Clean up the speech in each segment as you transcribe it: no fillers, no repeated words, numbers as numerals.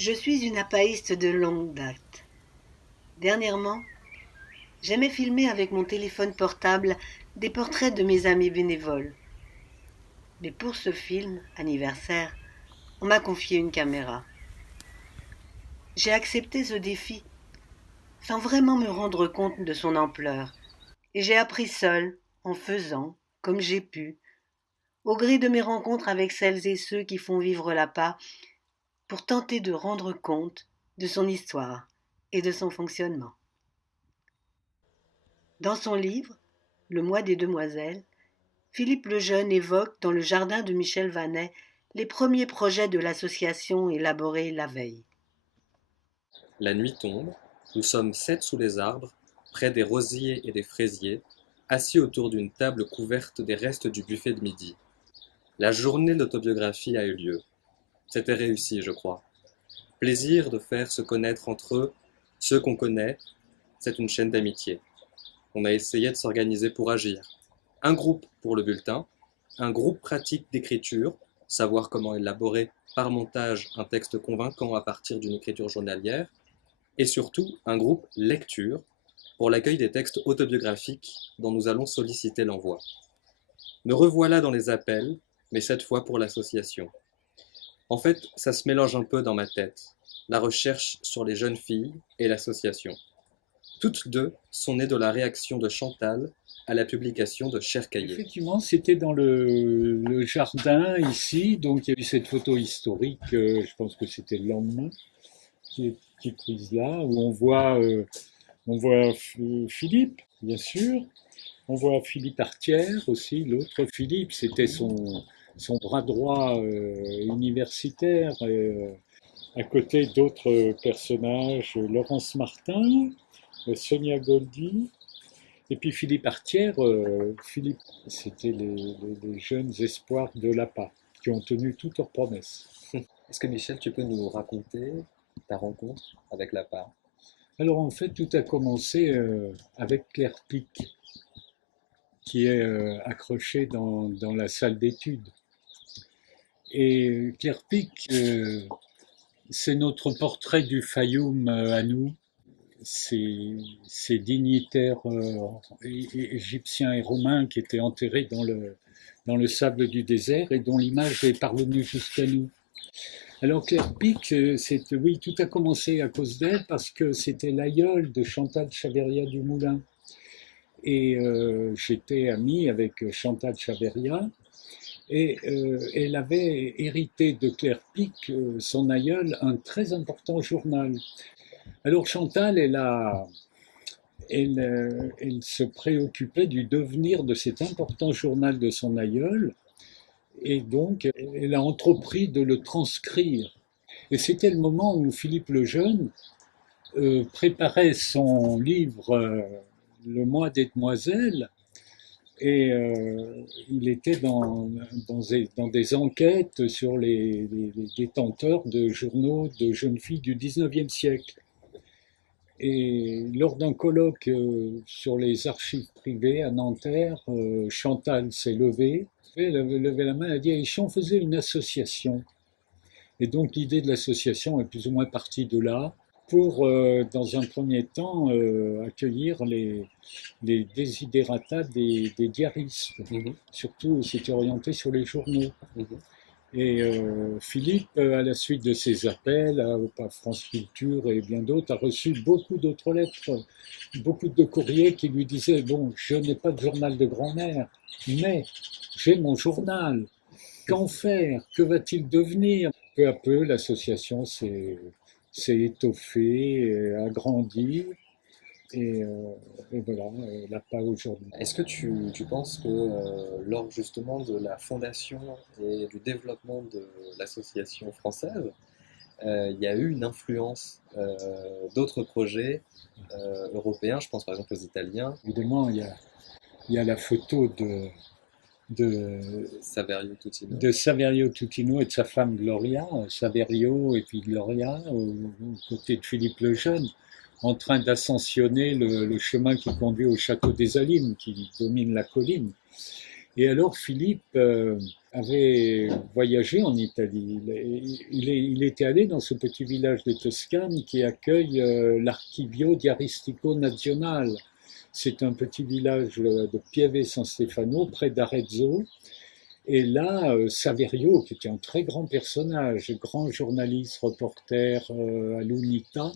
Je suis une apaïste de longue date. Dernièrement, j'aimais filmer avec mon téléphone portable des portraits de mes amis bénévoles. Mais pour ce film anniversaire, on m'a confié une caméra. J'ai accepté ce défi sans vraiment me rendre compte de son ampleur. Et j'ai appris seul, en faisant, comme j'ai pu, au gré de mes rencontres avec celles et ceux qui font vivre l'APA, pour tenter de rendre compte de son histoire et de son fonctionnement. Dans son livre, Le mois des demoiselles, Philippe Lejeune évoque dans le jardin de Michel Vanet les premiers projets de l'association élaborés la veille. La nuit tombe, nous sommes 7 sous les arbres, près des rosiers et des fraisiers, assis autour d'une table couverte des restes du buffet de midi. La journée d'autobiographie a eu lieu. C'était réussi, je crois. Plaisir de faire se connaître entre eux, ceux qu'on connaît, c'est une chaîne d'amitié. On a essayé de s'organiser pour agir. Un groupe pour le bulletin, un groupe pratique d'écriture, savoir comment élaborer par montage un texte convaincant à partir d'une écriture journalière, et surtout un groupe lecture pour l'accueil des textes autobiographiques dont nous allons solliciter l'envoi. Me revoilà dans les appels, mais cette fois pour l'association. En fait, ça se mélange un peu dans ma tête, la recherche sur les jeunes filles et l'association. Toutes deux sont nées de la réaction de Chantal à la publication de Cher Cahier. Effectivement, c'était dans le jardin ici, donc il y a eu cette photo historique, je pense que c'était le lendemain, qui est prise là, où on voit Philippe, bien sûr, on voit Philippe Artière aussi, l'autre Philippe, c'était son bras droit universitaire, à côté d'autres personnages, Laurence Martin, Sonia Goldi, et puis Philippe Artière, Philippe, c'était les jeunes espoirs de l'APA, qui ont tenu toutes leurs promesses. Est-ce que Michel, tu peux nous raconter ta rencontre avec la part? Alors en fait, tout a commencé avec Claire Pic, qui est accrochée dans la salle d'études. Et Claire Pic, c'est notre portrait du Fayoum à nous, ces dignitaires égyptiens et romains qui étaient enterrés dans le sable du désert et dont l'image est parvenue jusqu'à nous. Alors Claire Pic, oui, tout a commencé à cause d'elle parce que c'était l'aïeule de Chantal Chaveria du Moulin. Et j'étais ami avec Chantal Chaveria. Et elle avait hérité de Claire Pic, son aïeul, un très important journal. Alors Chantal, elle se préoccupait du devenir de cet important journal de son aïeul, et donc elle a entrepris de le transcrire. Et c'était le moment où Philippe Lejeune préparait son livre Le mois des demoiselles, et il était dans des enquêtes sur les détenteurs de journaux de jeunes filles du 19e siècle. Et lors d'un colloque sur les archives privées à Nanterre, Chantal s'est levée, elle a levé la main, elle a dit: et si on faisait une association? Et donc l'idée de l'association est plus ou moins partie de là, pour, dans un premier temps, accueillir les desiderata des diaristes. Surtout, c'était orienté sur les journaux. Et Philippe, à la suite de ces appels à France Culture et bien d'autres, a reçu beaucoup d'autres lettres, beaucoup de courriers qui lui disaient: bon, je n'ai pas de journal de grand-mère, mais j'ai mon journal. Qu'en faire? Que va-t-il devenir? Peu à peu, l'association s'est étoffée, agrandie, et, voilà, elle n'a pas aujourd'hui. Est-ce que tu penses que lors justement de la fondation et du développement de l'association française, il y a eu une influence d'autres projets européens, je pense par exemple aux Italiens, Évidemment, il y a la photo de, Saverio Tutino. de Saverio Tutino et de sa femme Gloria, Saverio et puis Gloria, aux côtés de Philippe Lejeune, en train d'ascensionner le chemin qui conduit au château des Alimes, qui domine la colline. Et alors Philippe avait voyagé en Italie. Il était allé dans ce petit village de Toscane qui accueille l'Archivio Diaristico Nazionale. C'est un petit village de Pieve San Stefano, près d'Arezzo. Et là, Saverio, qui était un très grand personnage, grand journaliste, reporter à l'UNITA,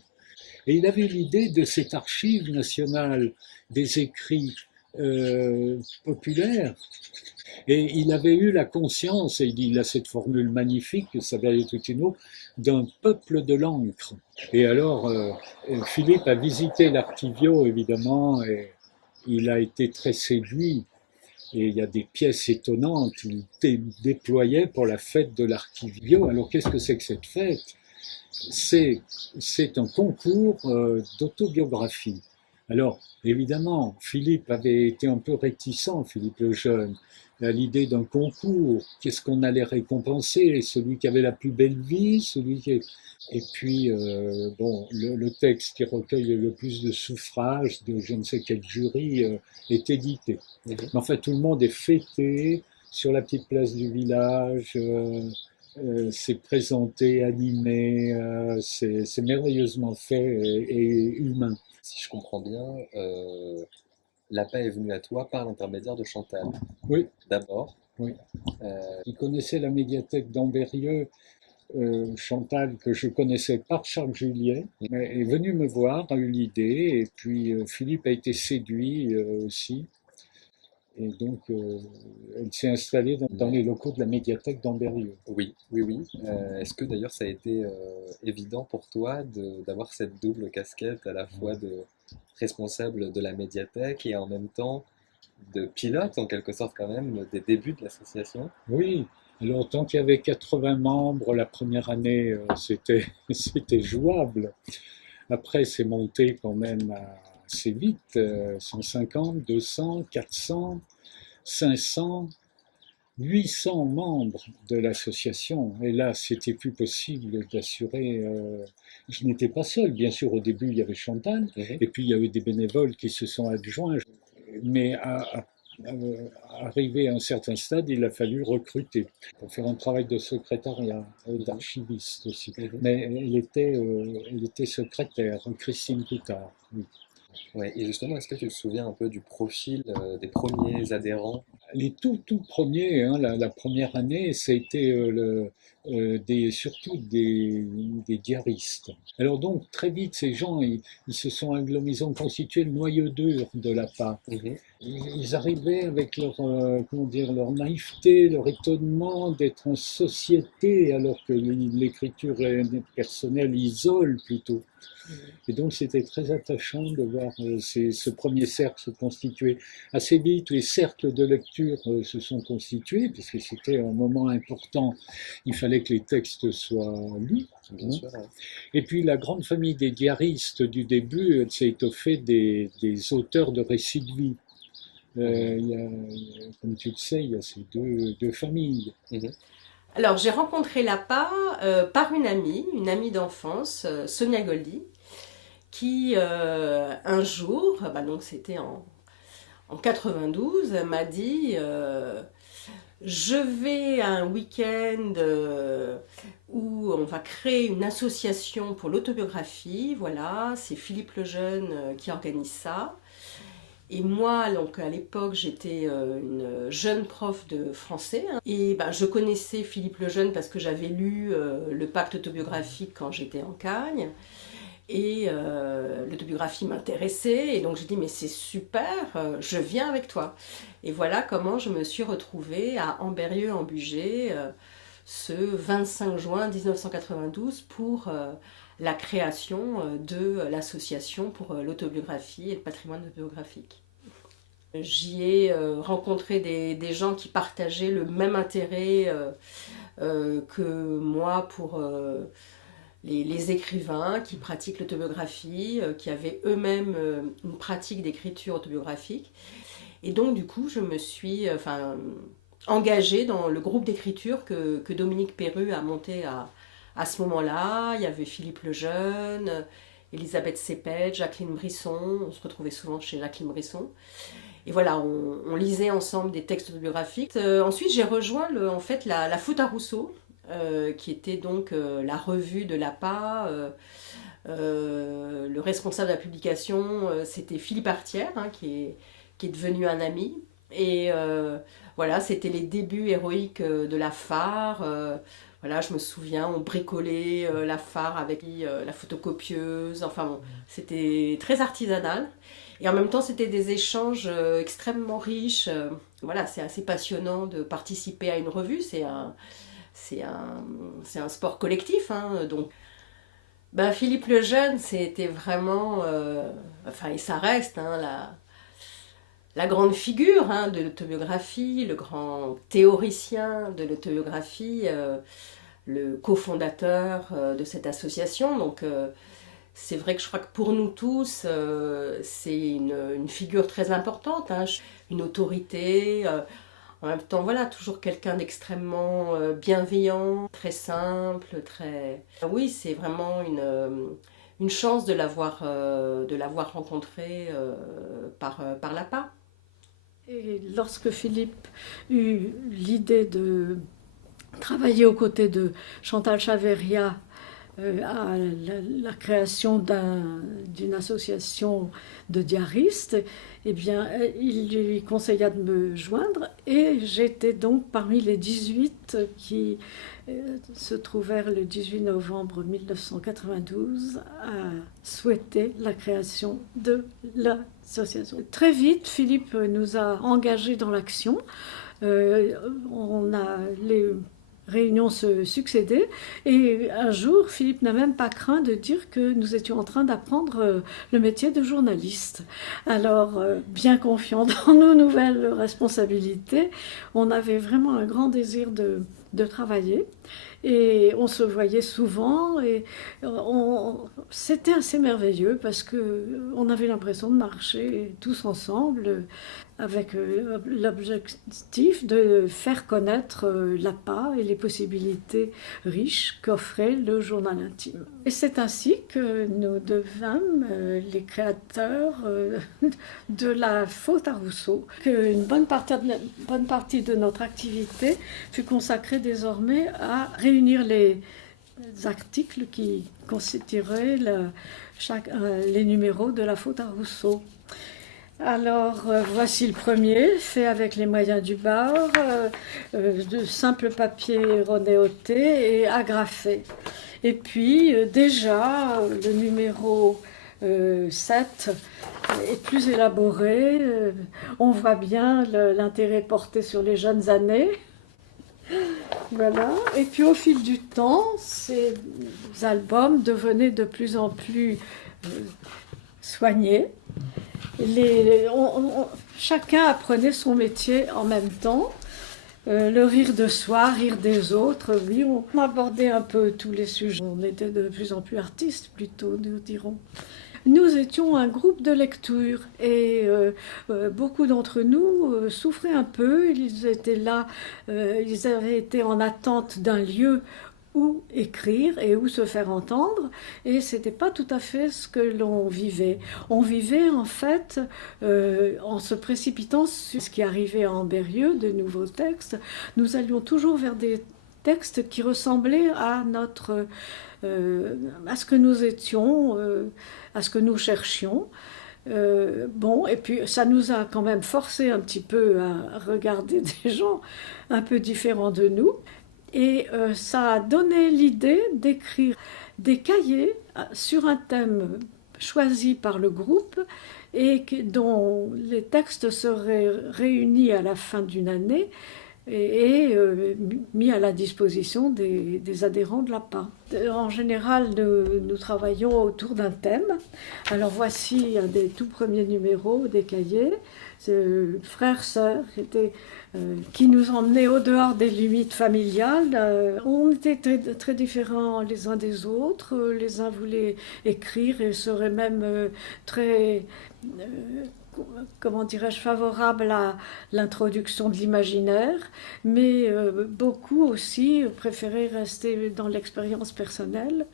et il avait l'idée de cette archive nationale des écrits populaires. Et il avait eu la conscience, et il a cette formule magnifique, Saverio Tutino, d'un peuple de l'encre. Et alors, Philippe a visité l'Archivio, évidemment, et il a été très séduit. Et il y a des pièces étonnantes qu'il déployait pour la fête de l'Archivio. Alors, qu'est-ce que c'est que cette fête? C'est un concours d'autobiographie. Alors, évidemment, Philippe avait été un peu réticent, Philippe le Jeune, à l'idée d'un concours. Qu'est-ce qu'on allait récompenser? Celui qui avait la plus belle vie, celui qui... Et puis, bon, le texte qui recueille le plus de suffrages de je ne sais quel jury est édité. Mais enfin, tout le monde est fêté sur la petite place du village. C'est présenté, animé, c'est merveilleusement fait et humain. Si je comprends bien, l'appât est venu à toi par l'intermédiaire de Chantal. Oui, D'abord. oui. Euh, Il connaissait la médiathèque d'Ambérieux, Chantal, que je connaissais par Charles Juliet, mais est venu me voir, a eu l'idée, et puis Philippe a été séduit aussi. Et donc, elle s'est installée dans les locaux de la médiathèque d'Ambérieux. oui, oui, oui. Est-ce que d'ailleurs ça a été évident pour toi d'avoir cette double casquette à la fois de responsable de la médiathèque et en même temps de pilote en quelque sorte quand même des débuts de l'association? Oui, alors tant qu'il y avait 80 membres la première année, c'était c'était jouable. Après, c'est monté quand même assez vite, 150, 200, 400, 500, 800 membres de l'association. Et là, c'était plus possible d'assurer. Je n'étais pas seul, bien sûr. Au début, il y avait Chantal, et puis il y avait des bénévoles qui se sont adjoints. Mais arrivé à un certain stade, il a fallu recruter pour faire un travail de secrétariat, d'archiviste aussi. Mais elle était secrétaire, Christine Coutard. Oui. Ouais, et justement, est-ce que tu te souviens un peu du profil des premiers adhérents? Les tout premiers, hein, la première année, c'était surtout des diaristes. Alors donc, très vite, ces gens, ils se sont agglomérés, ils ont constitué le noyau dur de l'APA. Ils arrivaient avec leur, comment dire, leur naïveté, leur étonnement d'être en société, alors que l'écriture personnelle isole plutôt. Et donc c'était très attachant de voir ce premier cercle se constituer. Assez vite, les cercles de lecture se sont constitués, puisque c'était un moment important. Il fallait que les textes soient lus. Bien sûr, ouais. Et puis la grande famille des diaristes du début, elle s'est étoffée des auteurs de récits de vie. Comme tu le sais, il y a ces deux familles. Alors, j'ai rencontré l'APA par une amie d'enfance, Sonia Goldi, qui un jour, donc c'était en 92, m'a dit je vais à un week-end où on va créer une association pour l'autobiographie. Voilà, c'est Philippe Lejeune qui organise ça. Et moi, donc à l'époque, j'étais une jeune prof de français. Et je connaissais Philippe Lejeune parce que j'avais lu le Pacte autobiographique quand j'étais en Cagne. Et l'autobiographie m'intéressait. Et donc j'ai dit, mais c'est super, je viens avec toi. Et voilà comment je me suis retrouvée à Ambérieu-en-Bugey ce 25 juin 1992 pour la création de l'association pour l'autobiographie et le patrimoine autobiographique. J'y ai rencontré des gens qui partageaient le même intérêt que moi pour les écrivains qui pratiquent l'autobiographie, qui avaient eux-mêmes une pratique d'écriture autobiographique. Et donc du coup, je me suis engagée dans le groupe d'écriture que Dominique Perru a monté à ce moment-là. Il y avait Philippe Lejeune, Elisabeth Sepet, Jacqueline Brisson. On se retrouvait souvent chez Jacqueline Brisson. Et voilà, on lisait ensemble des textes autobiographiques. Ensuite, j'ai rejoint en fait la Faute à Rousseau, qui était donc la revue de l'APA. Le responsable de la publication, c'était Philippe Artière, hein, qui est devenu un ami. Et voilà, c'était les débuts héroïques de la phare. Voilà, je me souviens, on bricolait la phare avec la photocopieuse. Enfin bon, c'était très artisanal. Et en même temps, c'était des échanges extrêmement riches. Voilà, c'est assez passionnant de participer à une revue. C'est un sport collectif, hein, donc. Ben, Philippe Lejeune, c'était vraiment, enfin, et ça reste, hein, la grande figure, hein, de l'autobiographie, le grand théoricien de l'autobiographie, le cofondateur de cette association. Donc, c'est vrai que je crois que pour nous tous, c'est une figure très importante, hein, une autorité. En même temps, voilà, toujours quelqu'un d'extrêmement bienveillant, très simple, très... Oui, c'est vraiment une chance de l'avoir rencontré par l'APA. Et lorsque Philippe eut l'idée de travailler aux côtés de Chantal Chaveria à la création d'une association de diaristes, eh bien, il lui conseilla de me joindre et j'étais donc parmi les 18 qui se trouvèrent le 18 novembre 1992 à souhaiter la création de l'association. Très vite, Philippe nous a engagés dans l'action. Les réunions se succédaient et un jour, Philippe n'a même pas craint de dire que nous étions en train d'apprendre le métier de journaliste. Alors, bien confiant dans nos nouvelles responsabilités, on avait vraiment un grand désir de travailler et on se voyait souvent et c'était assez merveilleux parce qu'on avait l'impression de marcher tous ensemble avec l'objectif de faire connaître l'APA et les possibilités riches qu'offrait le journal intime. Et c'est ainsi que nous devînmes les créateurs de la Faute à Rousseau, qu'une bonne partie de notre activité fut consacrée désormais à réunir les articles qui constitueraient les numéros de la Faute à Rousseau. Alors, voici le premier, fait avec les moyens du bord, de simple papier renéoté et agrafé. Et puis, déjà, le numéro 7 est plus élaboré. On voit bien l'intérêt porté sur les jeunes années. Voilà. Et puis, au fil du temps, ces albums devenaient de plus en plus soignés. Chacun apprenait son métier en même temps. Le rire de soi, rire des autres, oui, on abordait un peu tous les sujets. On était de plus en plus artistes, plutôt, nous dirons. Nous étions un groupe de lecture et beaucoup d'entre nous souffraient un peu. Ils étaient là, ils avaient été en attente d'un lieu où écrire et où se faire entendre, et c'était pas tout à fait ce que l'on vivait. On vivait en fait en se précipitant sur ce qui arrivait en Berrieux, de nouveaux textes. Nous allions toujours vers des textes qui ressemblaient à à ce que nous étions, à ce que nous cherchions. Bon, et puis ça nous a quand même forcé un petit peu à regarder des gens un peu différents de nous. Et ça a donné l'idée d'écrire des cahiers sur un thème choisi par le groupe et dont les textes seraient réunis à la fin d'une année et mis à la disposition des adhérents de l'APA. En général, nous travaillons autour d'un thème. Alors voici un des tout premiers numéros des cahiers. Frères-sœurs qui nous emmenaient au dehors des limites familiales. On était très, très différents les uns des autres. Les uns voulaient écrire et seraient même très... comment dirais-je, favorable à l'introduction de l'imaginaire, mais beaucoup aussi préféraient rester dans l'expérience personnelle.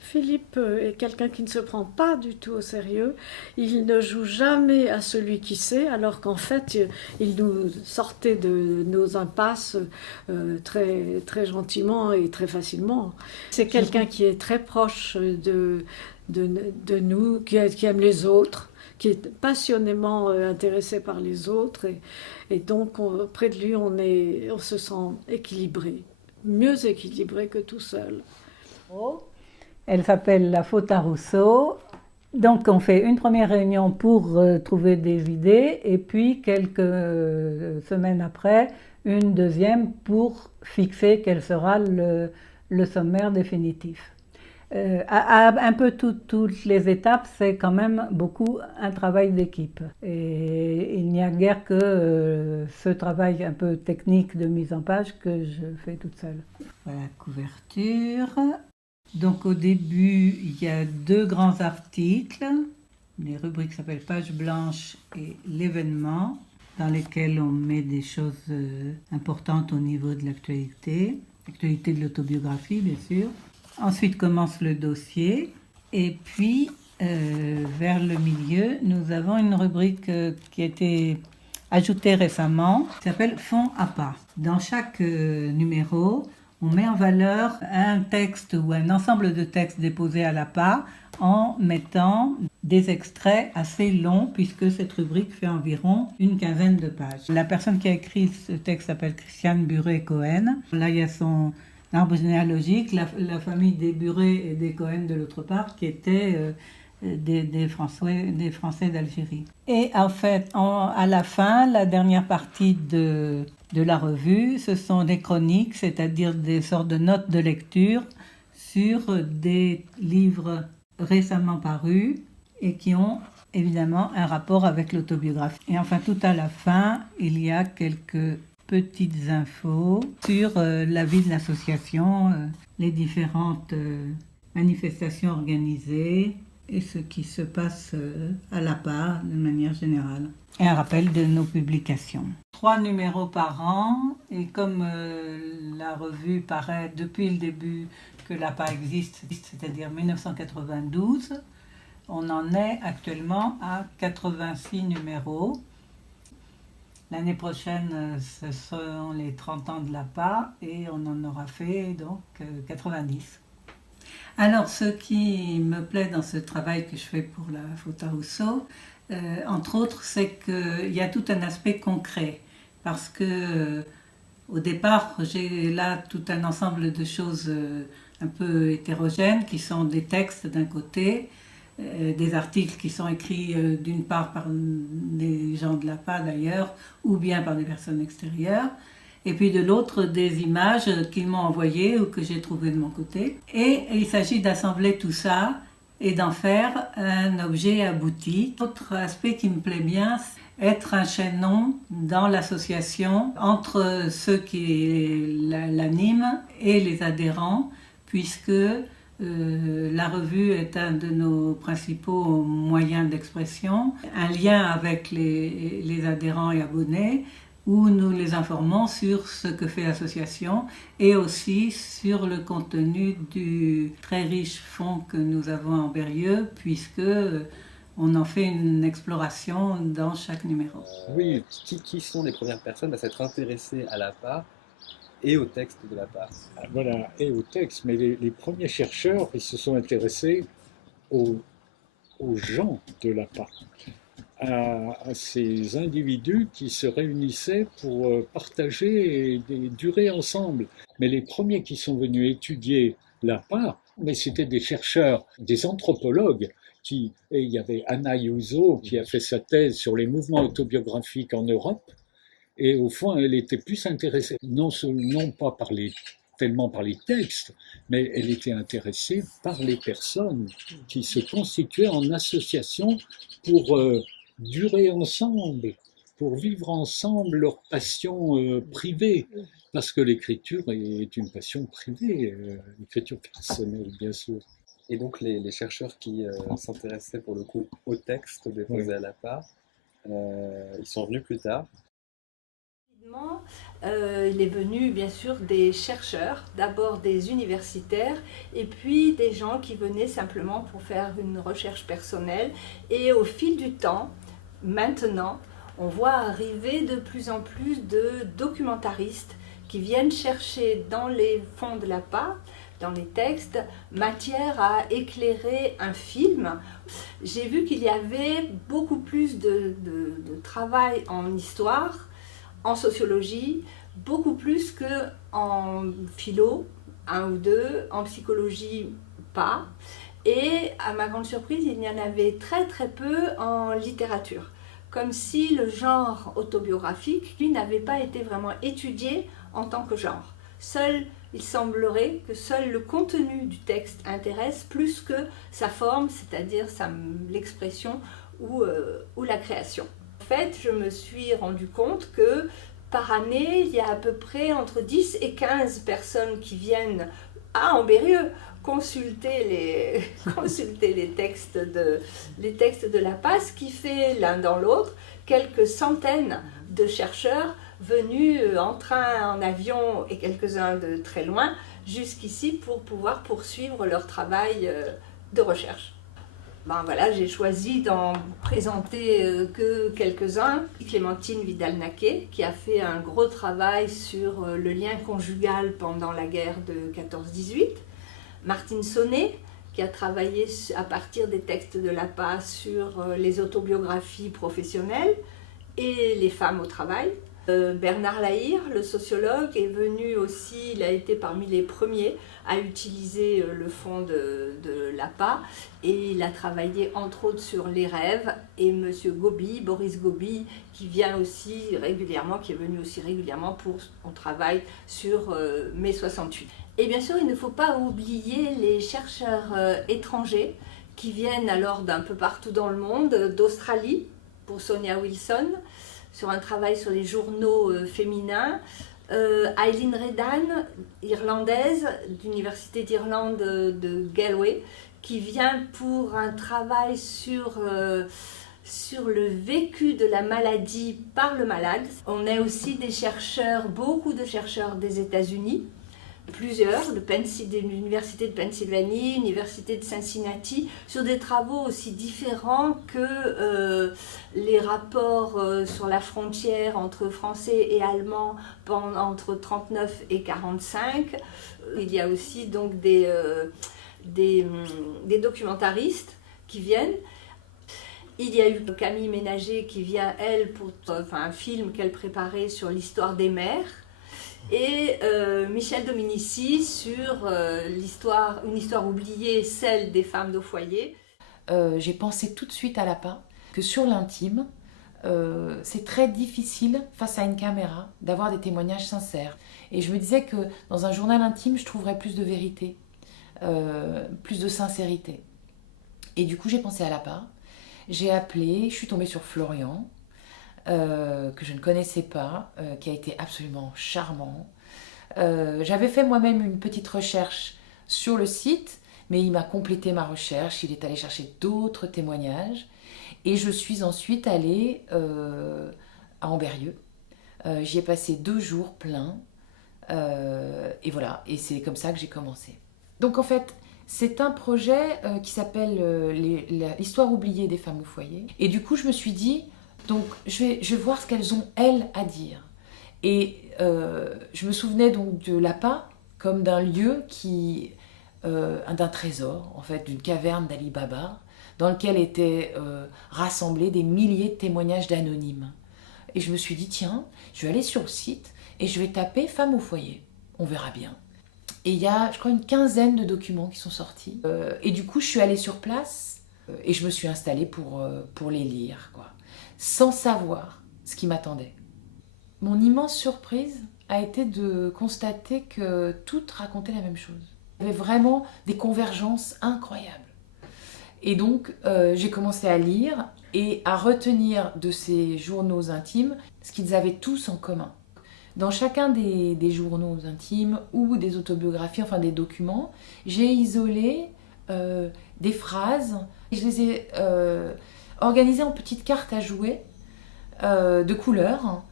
Philippe est quelqu'un qui ne se prend pas du tout au sérieux. Il ne joue jamais à celui qui sait, alors qu'en fait, il nous sortait de nos impasses très, très gentiment et très facilement. C'est quelqu'un qui est très proche de nous, qui aime les autres, qui est passionnément intéressé par les autres. Et donc, près de lui, on se sent équilibré, mieux équilibré que tout seul. Elle s'appelle La Faute à Rousseau. Donc on fait une première réunion pour trouver des idées et puis quelques semaines après, une deuxième pour fixer quel sera le sommaire définitif. À un peu toutes les étapes, c'est quand même beaucoup un travail d'équipe. Et il n'y a guère que ce travail un peu technique de mise en page que je fais toute seule. Voilà, couverture. Donc au début, il y a 2 grands articles. Les rubriques s'appellent Page blanche et l'événement, dans lesquels on met des choses importantes au niveau de l'actualité de l'autobiographie bien sûr. Ensuite commence le dossier et puis vers le milieu, nous avons une rubrique qui a été ajoutée récemment, qui s'appelle Fond à pas. Dans chaque numéro, on met en valeur un texte ou un ensemble de textes déposés à l'APA en mettant des extraits assez longs puisque cette rubrique fait environ une quinzaine de pages. La personne qui a écrit ce texte s'appelle Christiane Buré-Cohen. Là, il y a son arbre généalogique, la famille des Buré et des Cohen de l'autre part qui étaient des Français d'Algérie. Et en fait, à la fin, la dernière partie de la revue, ce sont des chroniques, c'est-à-dire des sortes de notes de lecture sur des livres récemment parus et qui ont évidemment un rapport avec l'autobiographie. Et enfin, tout à la fin, il y a quelques petites infos sur la vie de l'association, les différentes manifestations organisées et ce qui se passe à la part de manière générale. Et un rappel de nos publications. 3 numéros par an, et comme la revue paraît depuis le début que l'APA existe, c'est-à-dire 1992, on en est actuellement à 86 numéros. L'année prochaine, ce seront les 30 ans de l'APA et on en aura fait donc 90. Alors, ce qui me plaît dans ce travail que je fais pour la Faute à Rousseau, entre autres, c'est qu'il y a tout un aspect concret. Parce que au départ, j'ai là tout un ensemble de choses un peu hétérogènes qui sont des textes d'un côté, des articles qui sont écrits d'une part par des gens de l'APA d'ailleurs, ou bien par des personnes extérieures, et puis de l'autre des images qu'ils m'ont envoyées ou que j'ai trouvées de mon côté. Et il s'agit d'assembler tout ça et d'en faire un objet abouti. Autre aspect qui me plaît bien, c'est être un chaînon dans l'association entre ceux qui l'animent et les adhérents, puisque la revue est un de nos principaux moyens d'expression, un lien avec les adhérents et abonnés, où nous les informons sur ce que fait l'association et aussi sur le contenu du très riche fonds que nous avons en Berrieux, puisque on en fait une exploration dans chaque numéro. Oui, qui sont les premières personnes à s'être intéressées à l'APA et au texte de l'APA? Voilà, et au texte, mais les premiers chercheurs, ils se sont intéressés aux gens de l'APA. À ces individus qui se réunissaient pour partager et durer ensemble. Mais les premiers qui sont venus étudier l'APA, mais c'était des chercheurs, des anthropologues. Et il y avait Anna Iuso qui a fait sa thèse sur les mouvements autobiographiques en Europe. Et au fond, elle était plus intéressée, non pas tellement par les textes, mais elle était intéressée par les personnes qui se constituaient en association pour durer ensemble, pour vivre ensemble leur passion privée, parce que l'écriture est une passion privée, l'écriture personnelle bien sûr. Et donc les chercheurs qui s'intéressaient pour le coup au texte déposé à l'APA, ils sont venus plus tard. Il est venu bien sûr des chercheurs, d'abord des universitaires et puis des gens qui venaient simplement pour faire une recherche personnelle. Et au fil du temps, maintenant, on voit arriver de plus en plus de documentaristes qui viennent chercher dans les fonds de l'APA, dans les textes, matière à éclairer un film. J'ai vu qu'il y avait beaucoup plus de travail en histoire, en sociologie, beaucoup plus qu'en philo, un ou deux, en psychologie, pas. Et à ma grande surprise, il y en avait très très peu en littérature. Comme si le genre autobiographique, lui, n'avait pas été vraiment étudié en tant que genre. Il semblerait que seul le contenu du texte intéresse plus que sa forme, c'est-à-dire l'expression ou la création. En fait, je me suis rendu compte que par année, il y a à peu près entre 10 et 15 personnes qui viennent à Ambérieu consulter les textes de l'APA, ce qui fait l'un dans l'autre quelques centaines de chercheurs venus en train, en avion et quelques-uns de très loin jusqu'ici pour pouvoir poursuivre leur travail de recherche. Ben voilà, j'ai choisi d'en présenter que quelques-uns. Clémentine Vidal-Naquet, qui a fait un gros travail sur le lien conjugal pendant la guerre de 14-18. Martine Sonnet, qui a travaillé à partir des textes de l'APA sur les autobiographies professionnelles et les femmes au travail. Bernard Lahire, le sociologue, est venu aussi, il a été parmi les premiers à utiliser le fond de l'APA et il a travaillé entre autres sur les rêves. Et monsieur Gobi, Boris Gobi, qui est venu aussi régulièrement pour son travail sur mai 68. Et bien sûr, il ne faut pas oublier les chercheurs étrangers qui viennent alors d'un peu partout dans le monde, d'Australie pour Sonia Wilson, sur un travail sur les journaux féminins. Eileen Redan, irlandaise, d'Université d'Irlande de Galway, qui vient pour un travail sur le vécu de la maladie par le malade. On a aussi des chercheurs, beaucoup de chercheurs des États-Unis, plusieurs, de l'Université de Pennsylvanie, l'Université de Cincinnati, sur des travaux aussi différents que les rapports sur la frontière entre français et allemand entre 39 et 45. Il y a aussi donc des documentaristes qui viennent. Il y a eu Camille Ménager qui vient, elle, pour un film qu'elle préparait sur l'histoire des mers. Et Michel Dominici sur une histoire oubliée, celle des femmes de foyer. J'ai pensé tout de suite à l'APA, que sur l'intime, c'est très difficile face à une caméra d'avoir des témoignages sincères. Et je me disais que dans un journal intime, je trouverais plus de vérité, plus de sincérité. Et du coup, j'ai pensé à l'APA. J'ai appelé, je suis tombée sur Florian, que je ne connaissais pas, qui a été absolument charmant. J'avais fait moi-même une petite recherche sur le site, mais il m'a complété ma recherche, il est allé chercher d'autres témoignages, et je suis ensuite allée à Ambérieu. J'y ai passé 2 jours pleins, et voilà, et c'est comme ça que j'ai commencé. Donc en fait, c'est un projet qui s'appelle l'histoire oubliée des femmes au foyer, et du coup je me suis dit, donc je vais voir ce qu'elles ont, elles, à dire. Et je me souvenais donc de l'APA comme d'un lieu d'un trésor, en fait, d'une caverne d'Ali Baba, dans lequel étaient rassemblés des milliers de témoignages d'anonymes. Et je me suis dit, tiens, je vais aller sur le site et je vais taper « femmes au foyer ». On verra bien. Et il y a, je crois, une quinzaine de documents qui sont sortis. Et du coup, je suis allée sur place et je me suis installée pour les lire, quoi, sans savoir ce qui m'attendait. Mon immense surprise a été de constater que toutes racontaient la même chose. Il y avait vraiment des convergences incroyables. Et donc, j'ai commencé à lire et à retenir de ces journaux intimes ce qu'ils avaient tous en commun. Dans chacun des journaux intimes ou des autobiographies, enfin des documents, j'ai isolé des phrases. Je les ai organisées en petites cartes à jouer de couleurs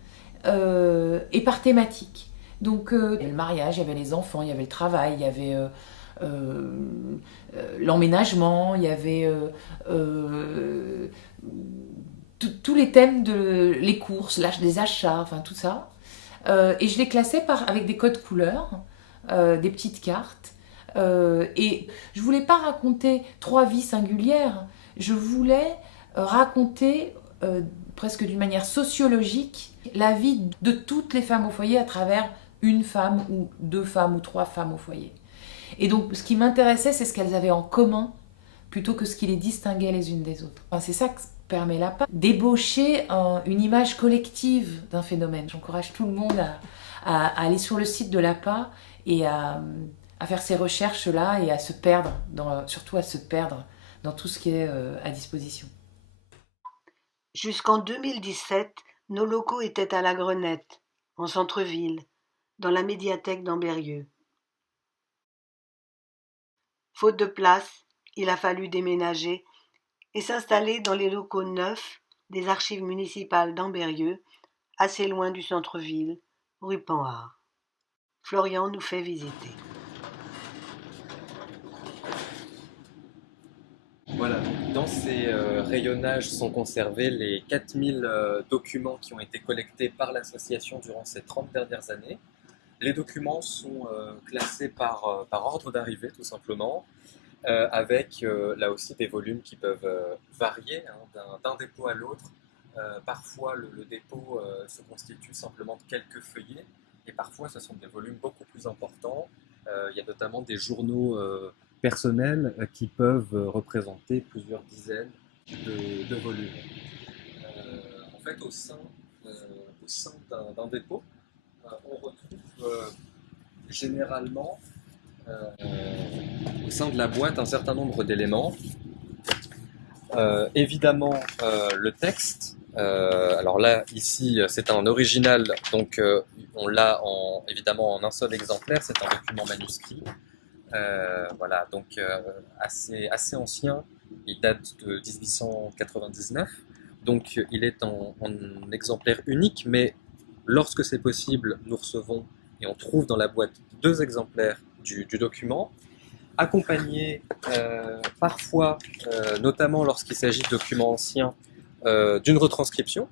et par thématique. Donc il y avait le mariage, il y avait les enfants, il y avait le travail, il y avait l'emménagement, il y avait tous les thèmes les courses, les achats, enfin tout ça. Et je les classais avec des codes couleurs, des petites cartes. Et je voulais pas raconter 3 vies singulières, je voulais raconter presque d'une manière sociologique la vie de toutes les femmes au foyer à travers une femme ou 2 femmes ou 3 femmes au foyer. Et donc ce qui m'intéressait, c'est ce qu'elles avaient en commun plutôt que ce qui les distinguait les unes des autres. Enfin, c'est ça que permet l'APA, d'ébaucher une image collective d'un phénomène. J'encourage tout le monde à aller sur le site de l'APA et à faire ces recherches-là et à se perdre, surtout à se perdre dans tout ce qui est à disposition. Jusqu'en 2017, nos locaux étaient à la Grenette, en centre-ville, dans la médiathèque d'Ambérieu. Faute de place, il a fallu déménager et s'installer dans les locaux neufs des archives municipales d'Ambérieu, assez loin du centre-ville, rue Panhard. Florian nous fait visiter. Voilà, dans ces rayonnages sont conservés les 4000 documents qui ont été collectés par l'association durant ces 30 dernières années. Les documents sont classés par ordre d'arrivée, tout simplement, avec là aussi des volumes qui peuvent varier d'un dépôt à l'autre. Parfois, le dépôt se constitue simplement de quelques feuillets, et parfois, ce sont des volumes beaucoup plus importants. Il y a notamment des journaux personnels qui peuvent représenter plusieurs dizaines de volumes. En fait, au sein d'un dépôt, on retrouve généralement au sein de la boîte un certain nombre d'éléments. Évidemment, le texte. Alors là, ici, c'est un original, donc on l'a évidemment en un seul exemplaire, c'est un document manuscrit. Voilà, donc assez ancien, il date de 1899, donc il est en exemplaire unique, mais lorsque c'est possible, nous recevons et on trouve dans la boîte 2 exemplaires du document, accompagnés parfois, notamment lorsqu'il s'agit de documents anciens, d'une retranscription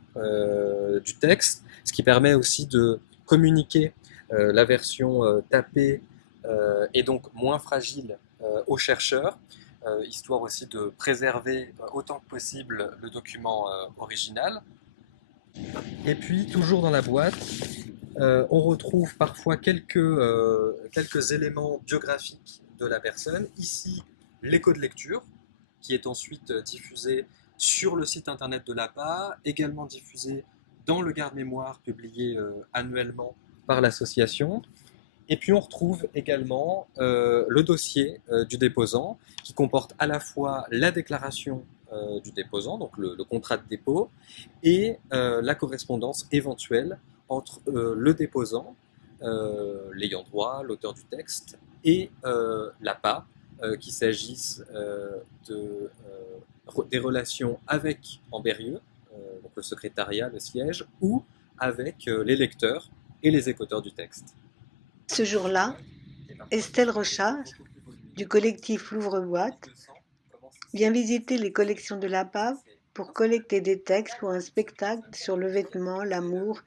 du texte, ce qui permet aussi de communiquer la version tapée et donc moins fragile aux chercheurs, histoire aussi de préserver autant que possible le document original. Et puis, toujours dans la boîte, on retrouve parfois quelques éléments biographiques de la personne. Ici, l'écho de lecture, qui est ensuite diffusé sur le site internet de l'APA, également diffusé dans le garde-mémoire publié annuellement par l'association. Et puis on retrouve également le dossier du déposant, qui comporte à la fois la déclaration du déposant, donc le contrat de dépôt, et la correspondance éventuelle entre le déposant, l'ayant droit, l'auteur du texte, et l'APA, qu'il s'agisse des relations avec Ambérieu, donc le secrétariat, le siège, ou avec les lecteurs et les écouteurs du texte. Ce jour-là, Estelle Rochard, du collectif L'Ouvre-Boîte, vient visiter les collections de l'APA pour collecter des textes pour un spectacle sur le vêtement, l'amour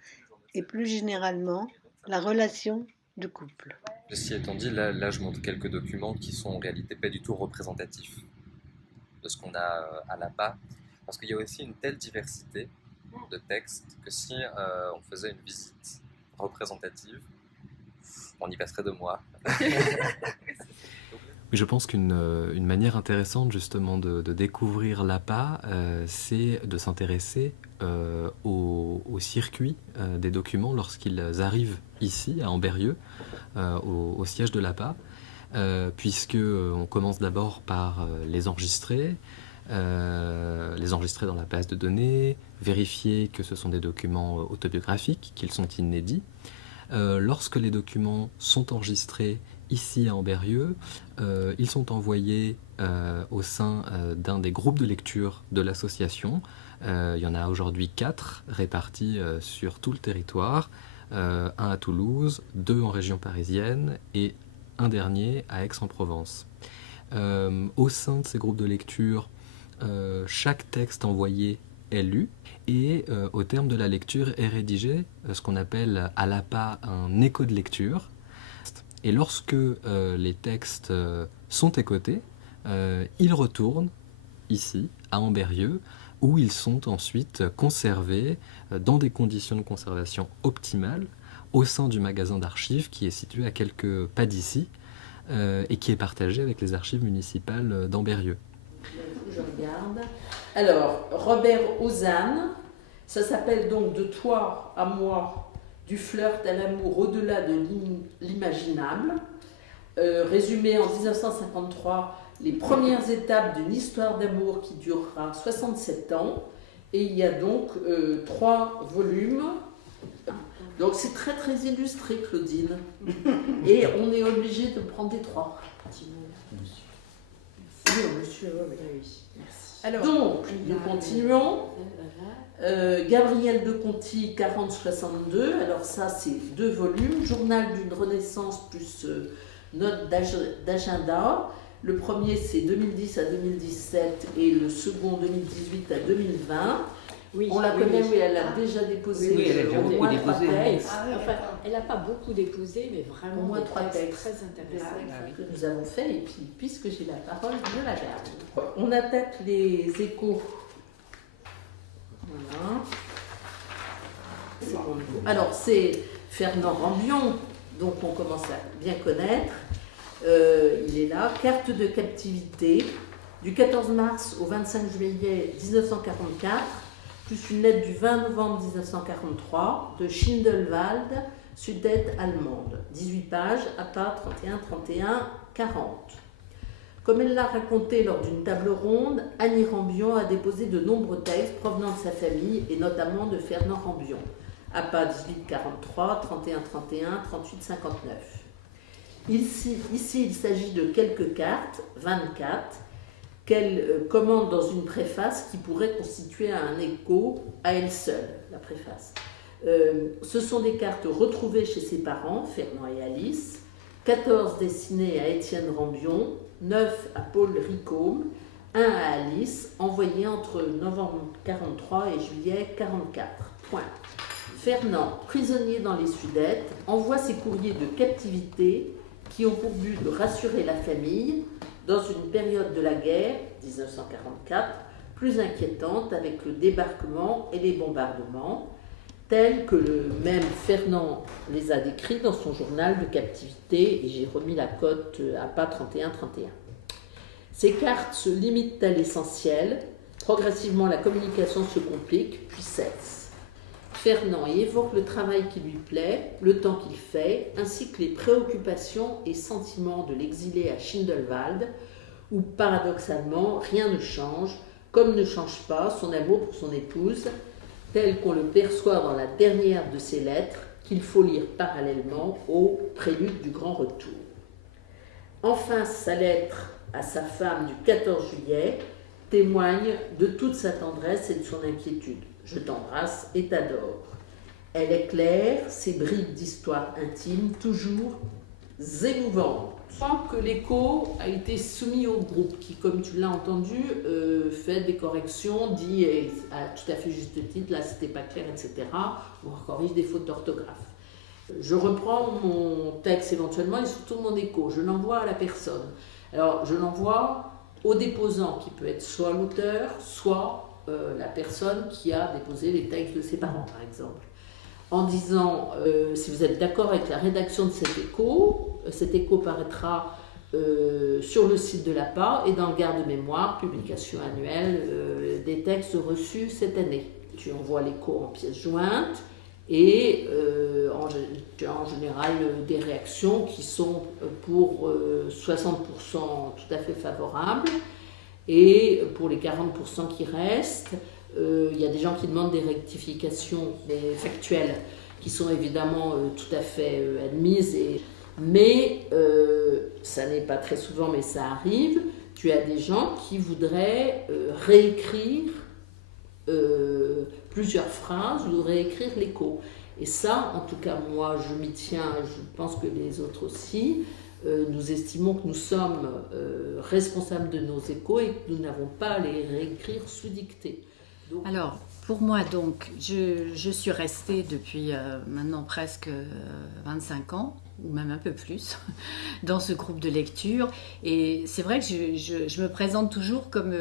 et plus généralement la relation de couple. Ceci étant dit, là je montre quelques documents qui sont en réalité pas du tout représentatifs de ce qu'on a à l'APA, parce qu'il y a aussi une telle diversité de textes que si on faisait une visite représentative, on y passerait 2 mois. Je pense qu'une manière intéressante justement de découvrir l'APA, c'est de s'intéresser au circuit des documents lorsqu'ils arrivent ici à Ambérieu, au siège de l'APA, puisque on commence d'abord par les enregistrer dans la base de données, vérifier que ce sont des documents autobiographiques, qu'ils sont inédits. Lorsque les documents sont enregistrés ici à Ambérieu, ils sont envoyés au sein d'un des groupes de lecture de l'association Il y en a aujourd'hui 4 répartis sur tout le territoire, un à Toulouse, 2 en région parisienne et un dernier à Aix-en-Provence. Au sein de ces groupes de lecture, chaque texte envoyé est lu et au terme de la lecture est rédigé ce qu'on appelle à l'APA un écho de lecture. Et lorsque les textes sont écoutés, ils retournent ici, à Ambérieu, où ils sont ensuite conservés dans des conditions de conservation optimales au sein du magasin d'archives qui est situé à quelques pas d'ici et qui est partagé avec les archives municipales d'Ambérieu. Je regarde. Alors, Robert Ozanne, ça s'appelle donc De toi à moi, du flirt à l'amour au-delà de l'imaginable. Résumé en 1953, les premières étapes d'une histoire d'amour qui durera 67 ans. Et il y a donc 3 volumes. Donc c'est très très illustré, Claudine. Et on est obligé de prendre des 3. Oui, monsieur, oui. Merci. Alors, donc, nous continuons. Gabriel de Conti, 40-62. Alors ça, c'est 2 volumes. Journal d'une renaissance plus note d'agenda. Le premier, c'est 2010 à 2017 et le second, 2018 à 2020. Oui, on la connaît, oui, elle a déjà déposé au moins 3 textes. Ah, oui, enfin, elle n'a pas beaucoup déposé, mais vraiment au moins 3 textes très intéressants que nous avons fait. Et puis, puisque j'ai la parole, je la garde. On attaque les échos. Voilà. Alors, c'est Fernand Rambion, donc on commence à bien connaître. Il est là. Carte de captivité, du 14 mars au 25 juillet 1944, plus une lettre du 20 novembre 1943 de Schindelwald, Sudette allemande. 18 pages, APA 31, 31, 40. Comme elle l'a raconté lors d'une table ronde, Annie Rambion a déposé de nombreux textes provenant de sa famille et notamment de Fernand Rambion. APA 18, 43, 31, 31, 38, 59. Ici, il s'agit de quelques cartes, 24, qu'elle commande dans une préface qui pourrait constituer un écho à elle seule, la préface. Ce sont des cartes retrouvées chez ses parents, Fernand et Alice, 14 destinées à Étienne Rambion, 9 à Paul Ricôme, 1 à Alice, envoyées entre novembre 43 et juillet 44. Point. Fernand, prisonnier dans les Sudètes, envoie ses courriers de captivité qui ont pour but de rassurer la famille dans une période de la guerre, 1944, plus inquiétante avec le débarquement et les bombardements, tels que le même Fernand les a décrits dans son journal de captivité, et j'ai remis la cote à pas 31-31. Ces cartes se limitent à l'essentiel, progressivement la communication se complique, puis cesse. Fernand y évoque le travail qui lui plaît, le temps qu'il fait, ainsi que les préoccupations et sentiments de l'exilé à Schindelwald, où paradoxalement rien ne change, comme ne change pas son amour pour son épouse, tel qu'on le perçoit dans la dernière de ses lettres, qu'il faut lire parallèlement au prélude du grand retour. Enfin, sa lettre à sa femme du 14 juillet témoigne de toute sa tendresse et de son inquiétude. Je t'embrasse et t'adore. Elle éclaire ces bribes d'histoire intime, toujours émouvantes. Je crois que l'écho a été soumis au groupe qui, comme tu l'as entendu, fait des corrections, dit à tout à fait juste titre, là c'était pas clair, etc. On corrige des fautes d'orthographe. Je reprends mon texte éventuellement et surtout mon écho. Je l'envoie à la personne. Alors, je l'envoie au déposant, qui peut être soit l'auteur, soit la personne qui a déposé les textes de ses parents, par exemple. En disant, si vous êtes d'accord avec la rédaction de cet écho paraîtra sur le site de l'APA et dans le garde-mémoire, publication annuelle des textes reçus cette année. Tu envoies l'écho en pièce jointe et tu as en général des réactions qui sont pour 60% tout à fait favorables. Et pour les 40% qui restent, il y a des gens qui demandent des rectifications factuelles qui sont évidemment tout à fait admises. Mais ça n'est pas très souvent, mais ça arrive. Tu as des gens qui voudraient réécrire plusieurs phrases, je voudrais écrire l'écho. Et ça, en tout cas, moi, je m'y tiens, je pense que les autres aussi. Nous estimons que nous sommes responsables de nos échos et que nous n'avons pas à les réécrire sous dictée. Donc, alors, pour moi, donc, je suis restée depuis maintenant presque 25 ans, ou même un peu plus, dans ce groupe de lecture. Et c'est vrai que je me présente toujours comme,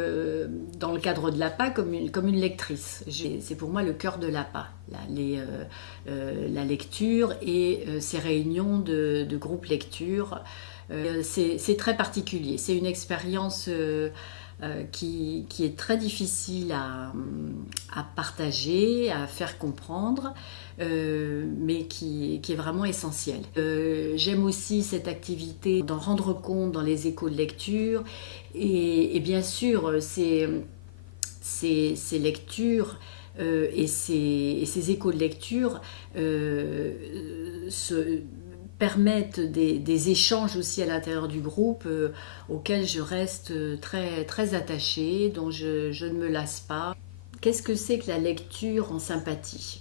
dans le cadre de l'APA, comme une lectrice. C'est pour moi le cœur de l'APA, la lecture et ces réunions de groupe lecture. C'est très particulier. C'est une expérience qui est très difficile à partager, à faire comprendre, mais qui est vraiment essentielle. J'aime aussi cette activité d'en rendre compte dans les échos de lecture et bien sûr ces lectures et ces échos de lecture permettent des échanges aussi à l'intérieur du groupe auxquels je reste très, très attachée, dont je ne me lasse pas. Qu'est-ce que c'est que la lecture en sympathie ?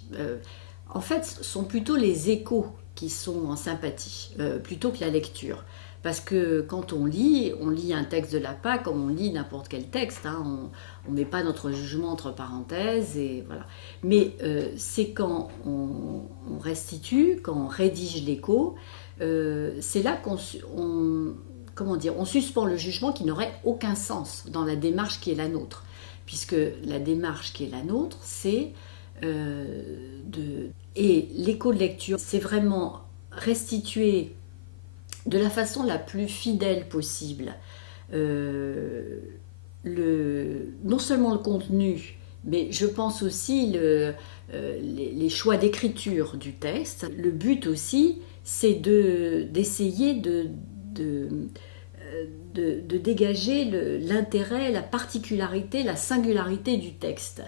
En fait, ce sont plutôt les échos qui sont en sympathie, plutôt que la lecture. Parce que quand on lit un texte de l'APA comme on lit n'importe quel texte, hein, on ne met pas notre jugement entre parenthèses, et voilà. Mais c'est quand on restitue, quand on rédige l'écho, c'est là qu'on suspend le jugement qui n'aurait aucun sens dans la démarche qui est la nôtre. Puisque la démarche qui est la nôtre, c'est Et l'écho de lecture, c'est vraiment restituer de la façon la plus fidèle possible non seulement le contenu, mais je pense aussi les choix d'écriture du texte. Le but aussi, c'est d'essayer de dégager l'intérêt, la particularité, la singularité du texte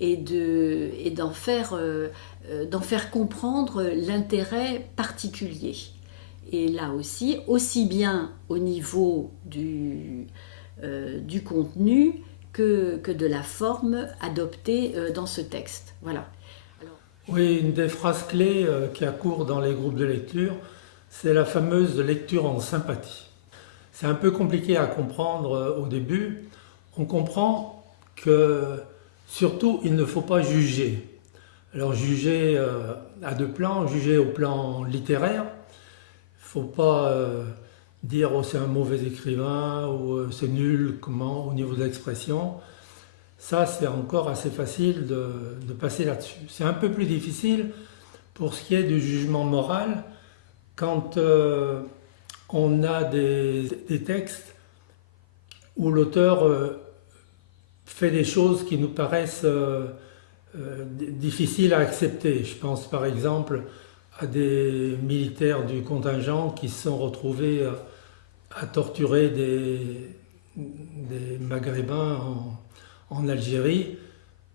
et d'en faire comprendre l'intérêt particulier. Et là aussi bien au niveau du contenu que de la forme adoptée dans ce texte. Voilà. Oui, une des phrases clés qui accourt dans les groupes de lecture, c'est la fameuse lecture en sympathie. C'est un peu compliqué à comprendre au début. On comprend que, surtout, il ne faut pas juger. Alors, juger à deux plans, juger au plan littéraire. Il ne faut pas dire « oh, c'est un mauvais écrivain » ou « c'est nul » au niveau de l'expression. Ça, c'est encore assez facile de passer là-dessus. C'est un peu plus difficile pour ce qui est du jugement moral, quand on a des textes où l'auteur fait des choses qui nous paraissent difficiles à accepter. Je pense par exemple à des militaires du contingent qui se sont retrouvés à torturer des Maghrébins en Algérie.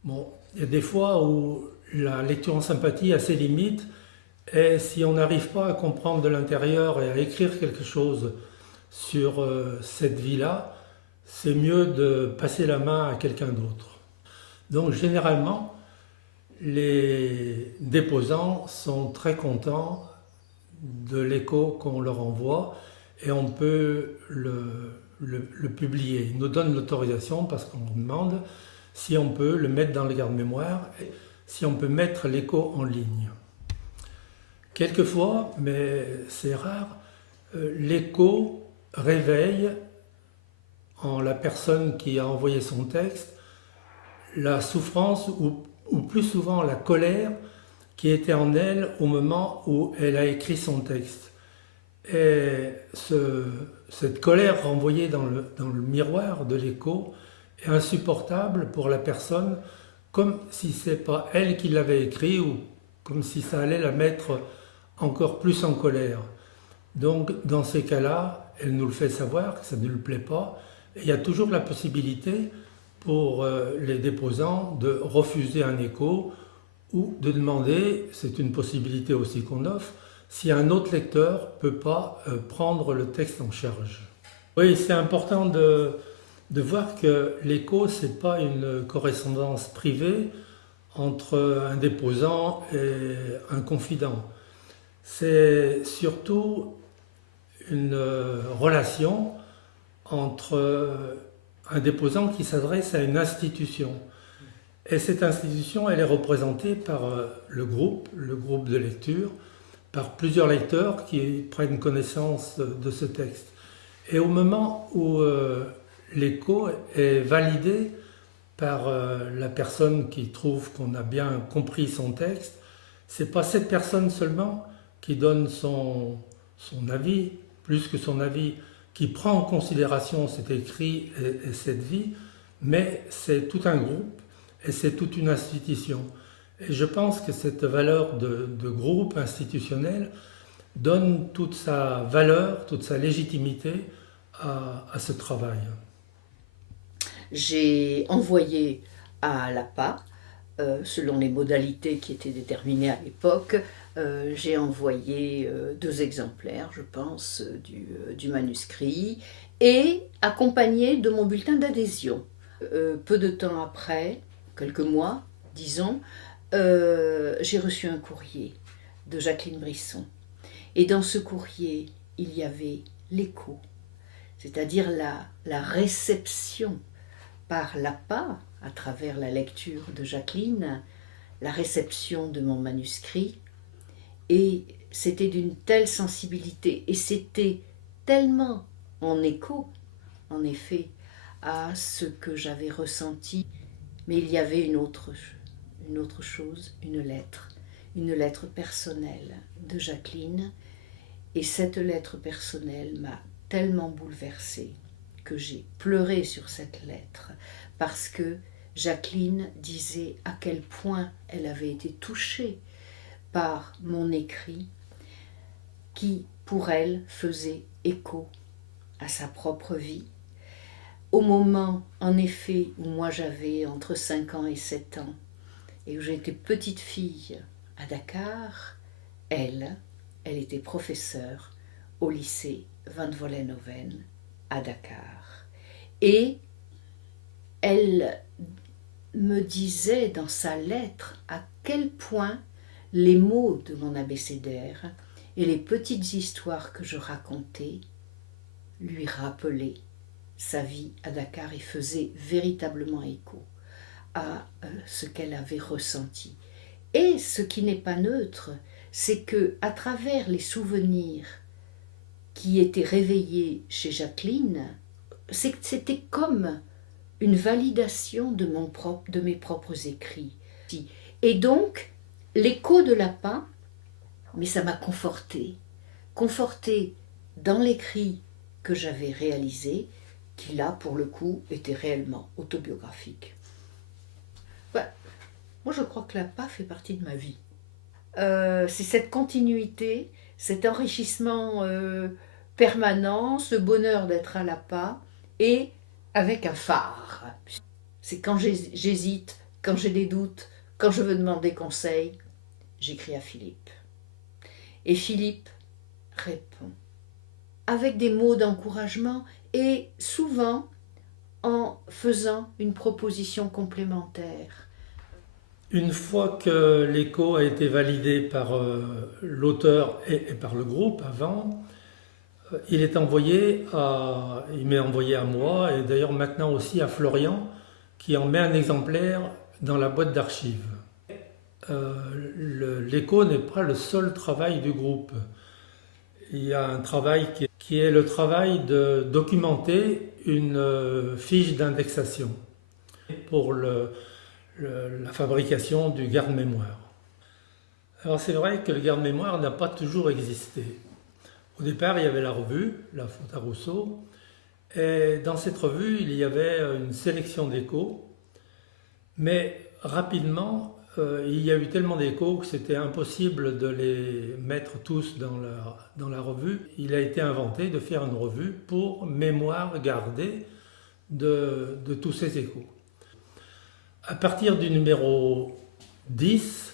Bon, il y a des fois où la lecture en sympathie a ses limites, et si on n'arrive pas à comprendre de l'intérieur et à écrire quelque chose sur cette vie-là, c'est mieux de passer la main à quelqu'un d'autre. Donc généralement, les déposants sont très contents de l'écho qu'on leur envoie, et on peut le publier. Ils nous donnent l'autorisation parce qu'on nous demande si on peut le mettre dans les garde-mémoire, et si on peut mettre l'écho en ligne. Quelquefois, mais c'est rare, l'écho réveille en la personne qui a envoyé son texte la souffrance ou plus souvent la colère qui était en elle au moment où elle a écrit son texte. Et cette colère renvoyée dans le miroir de l'écho est insupportable pour la personne, comme si ce n'est pas elle qui l'avait écrit, ou comme si ça allait la mettre encore plus en colère. Donc dans ces cas-là, elle nous le fait savoir que ça ne lui plaît pas, et il y a toujours la possibilité pour les déposants de refuser un écho, ou de demander, c'est une possibilité aussi qu'on offre, si un autre lecteur ne peut pas prendre le texte en charge. Oui, c'est important de de voir que l'écho, ce n'est pas une correspondance privée entre un déposant et un confident. C'est surtout une relation entre un déposant qui s'adresse à une institution. Et cette institution, elle est représentée par le groupe de lecture, par plusieurs lecteurs qui prennent connaissance de ce texte. Et au moment où l'écho est validé par la personne qui trouve qu'on a bien compris son texte, c'est pas cette personne seulement qui donne son avis, plus que son avis, qui prend en considération cet écrit et cette vie, mais c'est tout un groupe et c'est toute une institution. Et je pense que cette valeur de groupe institutionnel donne toute sa valeur, toute sa légitimité à ce travail. J'ai envoyé à l'APA, selon les modalités qui étaient déterminées à l'époque, j'ai envoyé 2 exemplaires, je pense, du manuscrit, et accompagné de mon bulletin d'adhésion. Peu de temps après, quelques mois, disons, j'ai reçu un courrier de Jacqueline Brisson. Et dans ce courrier, il y avait l'écho, c'est-à-dire la réception par l'APA, à travers la lecture de Jacqueline, la réception de mon manuscrit. Et c'était d'une telle sensibilité, et c'était tellement en écho, en effet, à ce que j'avais ressenti. Mais il y avait une autre chose, une lettre personnelle de Jacqueline. Et cette lettre personnelle m'a tellement bouleversée que j'ai pleuré sur cette lettre, parce que Jacqueline disait à quel point elle avait été touchée par mon écrit, qui pour elle faisait écho à sa propre vie. Au moment, en effet, où moi j'avais entre 5 ans et 7 ans, et où j'étais petite fille à Dakar, elle était professeure au lycée Van Vollenhoven à Dakar. Et elle me disait dans sa lettre à quel point les mots de mon abécédaire et les petites histoires que je racontais lui rappelaient sa vie à Dakar et faisaient véritablement écho à ce qu'elle avait ressenti. Et ce qui n'est pas neutre, c'est que à travers les souvenirs qui étaient réveillés chez Jacqueline, c'était comme une validation de mes propres écrits. Et donc, l'écho de l'APA, mais ça m'a confortée dans l'écrit que j'avais réalisé, qui là, pour le coup, était réellement autobiographique. Moi, je crois que l'APA fait partie de ma vie. C'est cette continuité, cet enrichissement permanent, ce bonheur d'être à l'APA, et avec un phare. C'est quand j'hésite, quand j'ai des doutes, quand je veux demander conseil, j'écris à Philippe. Et Philippe répond avec des mots d'encouragement et souvent en faisant une proposition complémentaire. Une fois que l'écho a été validé par l'auteur et par le groupe avant, il m'est envoyé à moi et d'ailleurs maintenant aussi à Florian qui en met un exemplaire dans la boîte d'archives. L'écho n'est pas le seul travail du groupe. Il y a un travail qui est le travail de documenter une fiche d'indexation pour la fabrication du garde-mémoire. Alors c'est vrai que le garde-mémoire n'a pas toujours existé. Au départ, il y avait la revue, La Faute à Rousseau, et dans cette revue, il y avait une sélection d'échos, mais rapidement, il y a eu tellement d'échos que c'était impossible de les mettre tous dans la revue. Il a été inventé de faire une revue pour mémoire gardée de tous ces échos. À partir du numéro 10,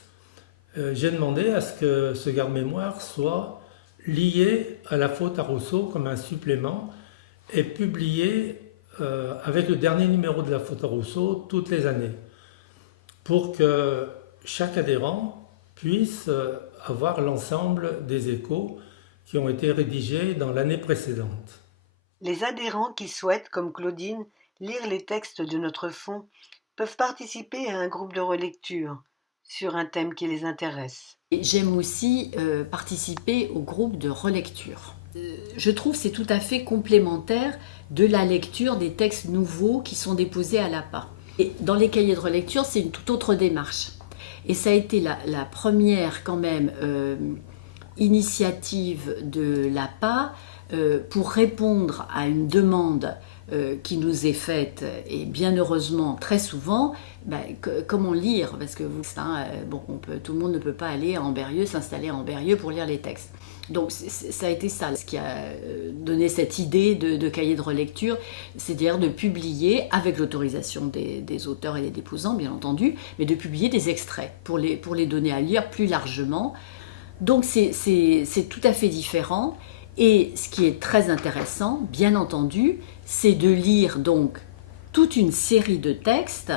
j'ai demandé à ce que ce garde-mémoire soit lié à La Faute à Rousseau comme un supplément et publié avec le dernier numéro de la Faute à Rousseau toutes les années, pour que chaque adhérent puisse avoir l'ensemble des échos qui ont été rédigés dans l'année précédente. Les adhérents qui souhaitent, comme Claudine, lire les textes de notre fonds peuvent participer à un groupe de relecture sur un thème qui les intéresse. J'aime aussi participer au groupe de relecture. Je trouve que c'est tout à fait complémentaire de la lecture des textes nouveaux qui sont déposés à l'APA. Et dans les cahiers de relecture, c'est une toute autre démarche. Et ça a été la première quand même initiative de l'APA pour répondre à une demande qui nous est faite, et bien heureusement très souvent, comment lire, parce que tout le monde ne peut pas aller à Ambérieu, s'installer à Ambérieu pour lire les textes. Donc ça a été ça, ce qui a donné cette idée de cahier de relecture, c'est-à-dire de publier, avec l'autorisation des auteurs et des déposants bien entendu, mais de publier des extraits pour les donner à lire plus largement. Donc c'est tout à fait différent. Et ce qui est très intéressant, bien entendu, c'est de lire donc toute une série de textes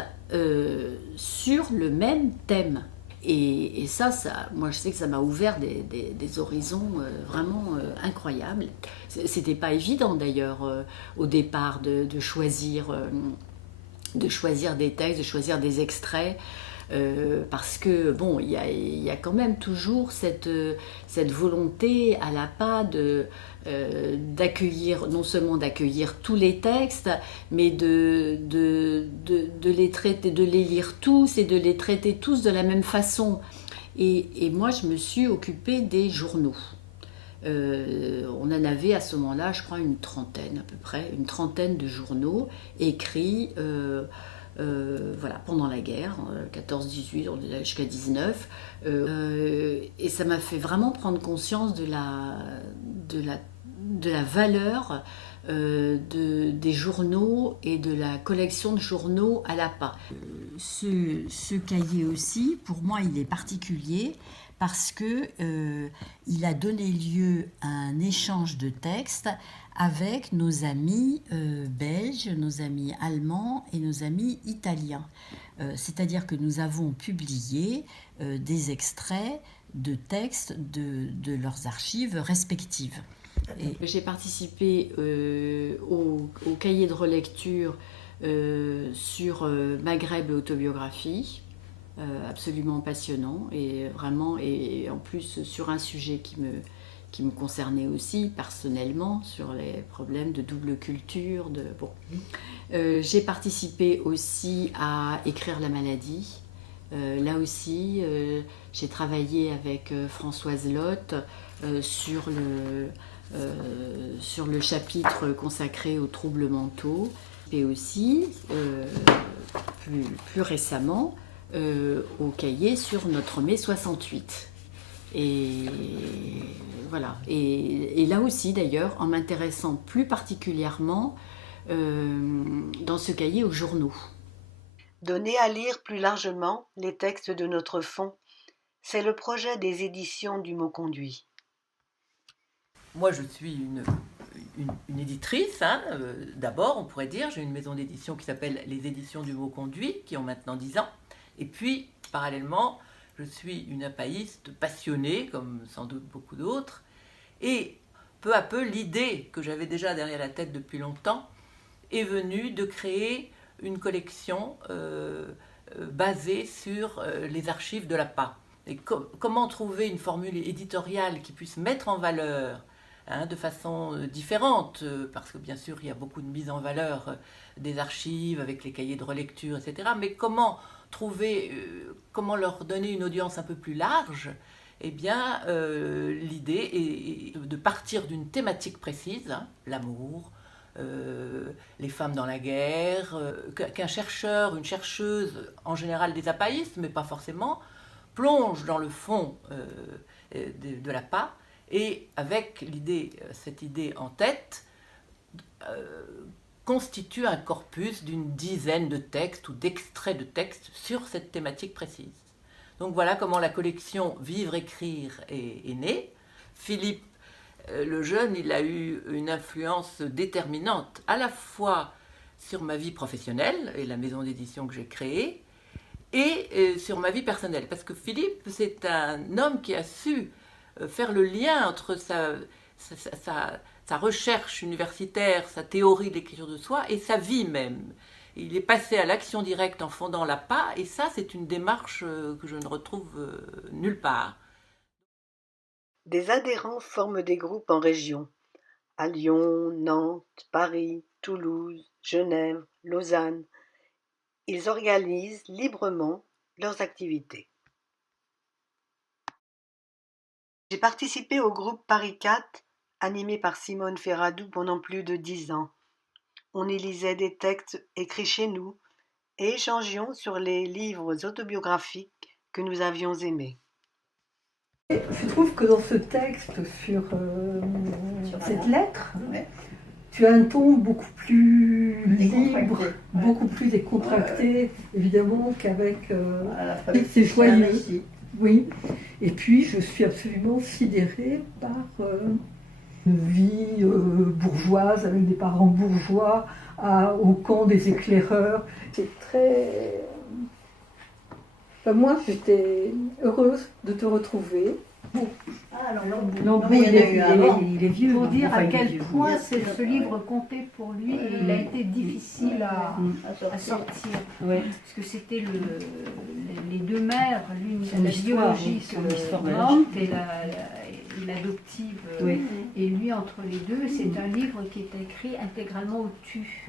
sur le même thème. Et ça, moi je sais que ça m'a ouvert des horizons vraiment incroyables. C'était pas évident d'ailleurs au départ de choisir des textes, de choisir des extraits. Parce que bon, il y a quand même toujours cette volonté à l'APA d'accueillir, non seulement d'accueillir tous les textes, mais de les traiter, de les lire tous et de les traiter tous de la même façon. Et moi, je me suis occupée des journaux. On en avait à ce moment-là, je crois, une trentaine à peu près, une trentaine de journaux écrits pendant la guerre, 14-18, on est là jusqu'à 19, et ça m'a fait vraiment prendre conscience de la valeur des journaux et de la collection de journaux à l'APA. Ce cahier aussi, pour moi, il est particulier parce que il a donné lieu à un échange de textes avec nos amis belges, nos amis allemands et nos amis italiens. C'est-à-dire que nous avons publié des extraits de textes de leurs archives respectives. J'ai participé au cahier de relecture sur Maghreb et autobiographie, absolument passionnant et vraiment, et en plus sur un sujet qui me concernait aussi personnellement, sur les problèmes de double culture. J'ai participé aussi à Écrire la maladie. Là aussi, j'ai travaillé avec Françoise Lotte sur le chapitre consacré aux troubles mentaux, et aussi, plus récemment, au cahier sur notre mai 68. Et voilà. Et là aussi, d'ailleurs, en m'intéressant plus particulièrement dans ce cahier aux journaux. Donner à lire plus largement les textes de notre fonds, c'est le projet des éditions du Mot Conduit. Moi, je suis une éditrice, d'abord, on pourrait dire. J'ai une maison d'édition qui s'appelle les Éditions du Mot Conduit, qui ont maintenant 10 ans. Et puis, parallèlement, je suis une apaïste passionnée, comme sans doute beaucoup d'autres. Et peu à peu, l'idée que j'avais déjà derrière la tête depuis longtemps est venue de créer une collection basée sur les archives de l'APA. Et comment trouver une formule éditoriale qui puisse mettre en valeur de façon différente, parce que bien sûr il y a beaucoup de mise en valeur des archives avec les cahiers de relecture, etc. Mais comment leur donner une audience un peu plus large? Eh bien, l'idée est de partir d'une thématique précise, l'amour, les femmes dans la guerre, qu'un chercheur, une chercheuse, en général des apaïstes, mais pas forcément, plonge dans le fond de l'APA, et avec cette idée en tête, constitue un corpus d'une dizaine de textes ou d'extraits de textes sur cette thématique précise. Donc voilà comment la collection Vivre, écrire est née. Philippe le jeune, il a eu une influence déterminante, à la fois sur ma vie professionnelle et la maison d'édition que j'ai créée, et sur ma vie personnelle. Parce que Philippe, c'est un homme qui a su faire le lien entre sa recherche universitaire, sa théorie de l'écriture de soi et sa vie même. Il est passé à l'action directe en fondant l'APA, et ça, c'est une démarche que je ne retrouve nulle part. Des adhérents forment des groupes en région, à Lyon, Nantes, Paris, Toulouse, Genève, Lausanne. Ils organisent librement leurs activités. J'ai participé au groupe Paris 4, animé par Simone Ferradou pendant plus de 10 ans. On y lisait des textes écrits chez nous et échangions sur les livres autobiographiques que nous avions aimés. Je trouve que dans ce texte, sur cette lettre, tu as un ton beaucoup plus libre, beaucoup plus décontracté, évidemment, qu'avec c'est joyeux. Oui. Et puis, je suis absolument sidérée par une vie bourgeoise, avec des parents bourgeois, au camp des éclaireurs. C'est très... Enfin, moi, j'étais heureuse de te retrouver. Lambrou, il est vieux. Pour dire à quel point ce livre comptait pour lui, et il a été difficile à sortir. Parce que c'était les deux mères, l'une la biologiste et l'adoptive. Et lui, entre les deux, c'est un livre qui est écrit intégralement au tu.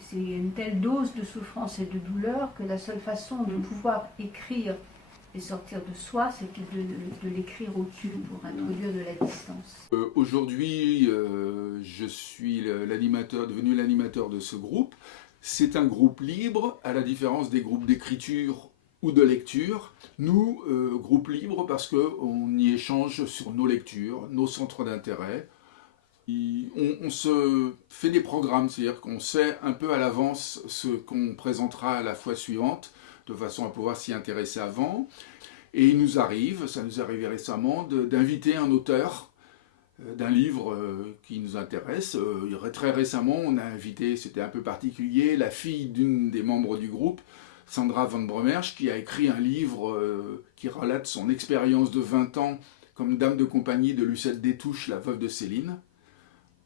C'est une telle dose de souffrance et de douleur que la seule façon de pouvoir écrire et sortir de soi, c'est de l'écrire au tu pour introduire de la distance. Aujourd'hui, je suis devenu l'animateur de ce groupe. C'est un groupe libre, à la différence des groupes d'écriture ou de lecture. Nous, groupe libre parce qu'on y échange sur nos lectures, nos centres d'intérêt. On se fait des programmes, c'est-à-dire qu'on sait un peu à l'avance ce qu'on présentera à la fois suivante, de façon à pouvoir s'y intéresser avant. Et il nous arrive, ça nous est arrivé récemment, d'inviter un auteur d'un livre qui nous intéresse. Très récemment, on a invité, c'était un peu particulier, la fille d'une des membres du groupe, Sandra Van Bromersch, qui a écrit un livre qui relate son expérience de 20 ans comme dame de compagnie de Lucette Détouche, la veuve de Céline.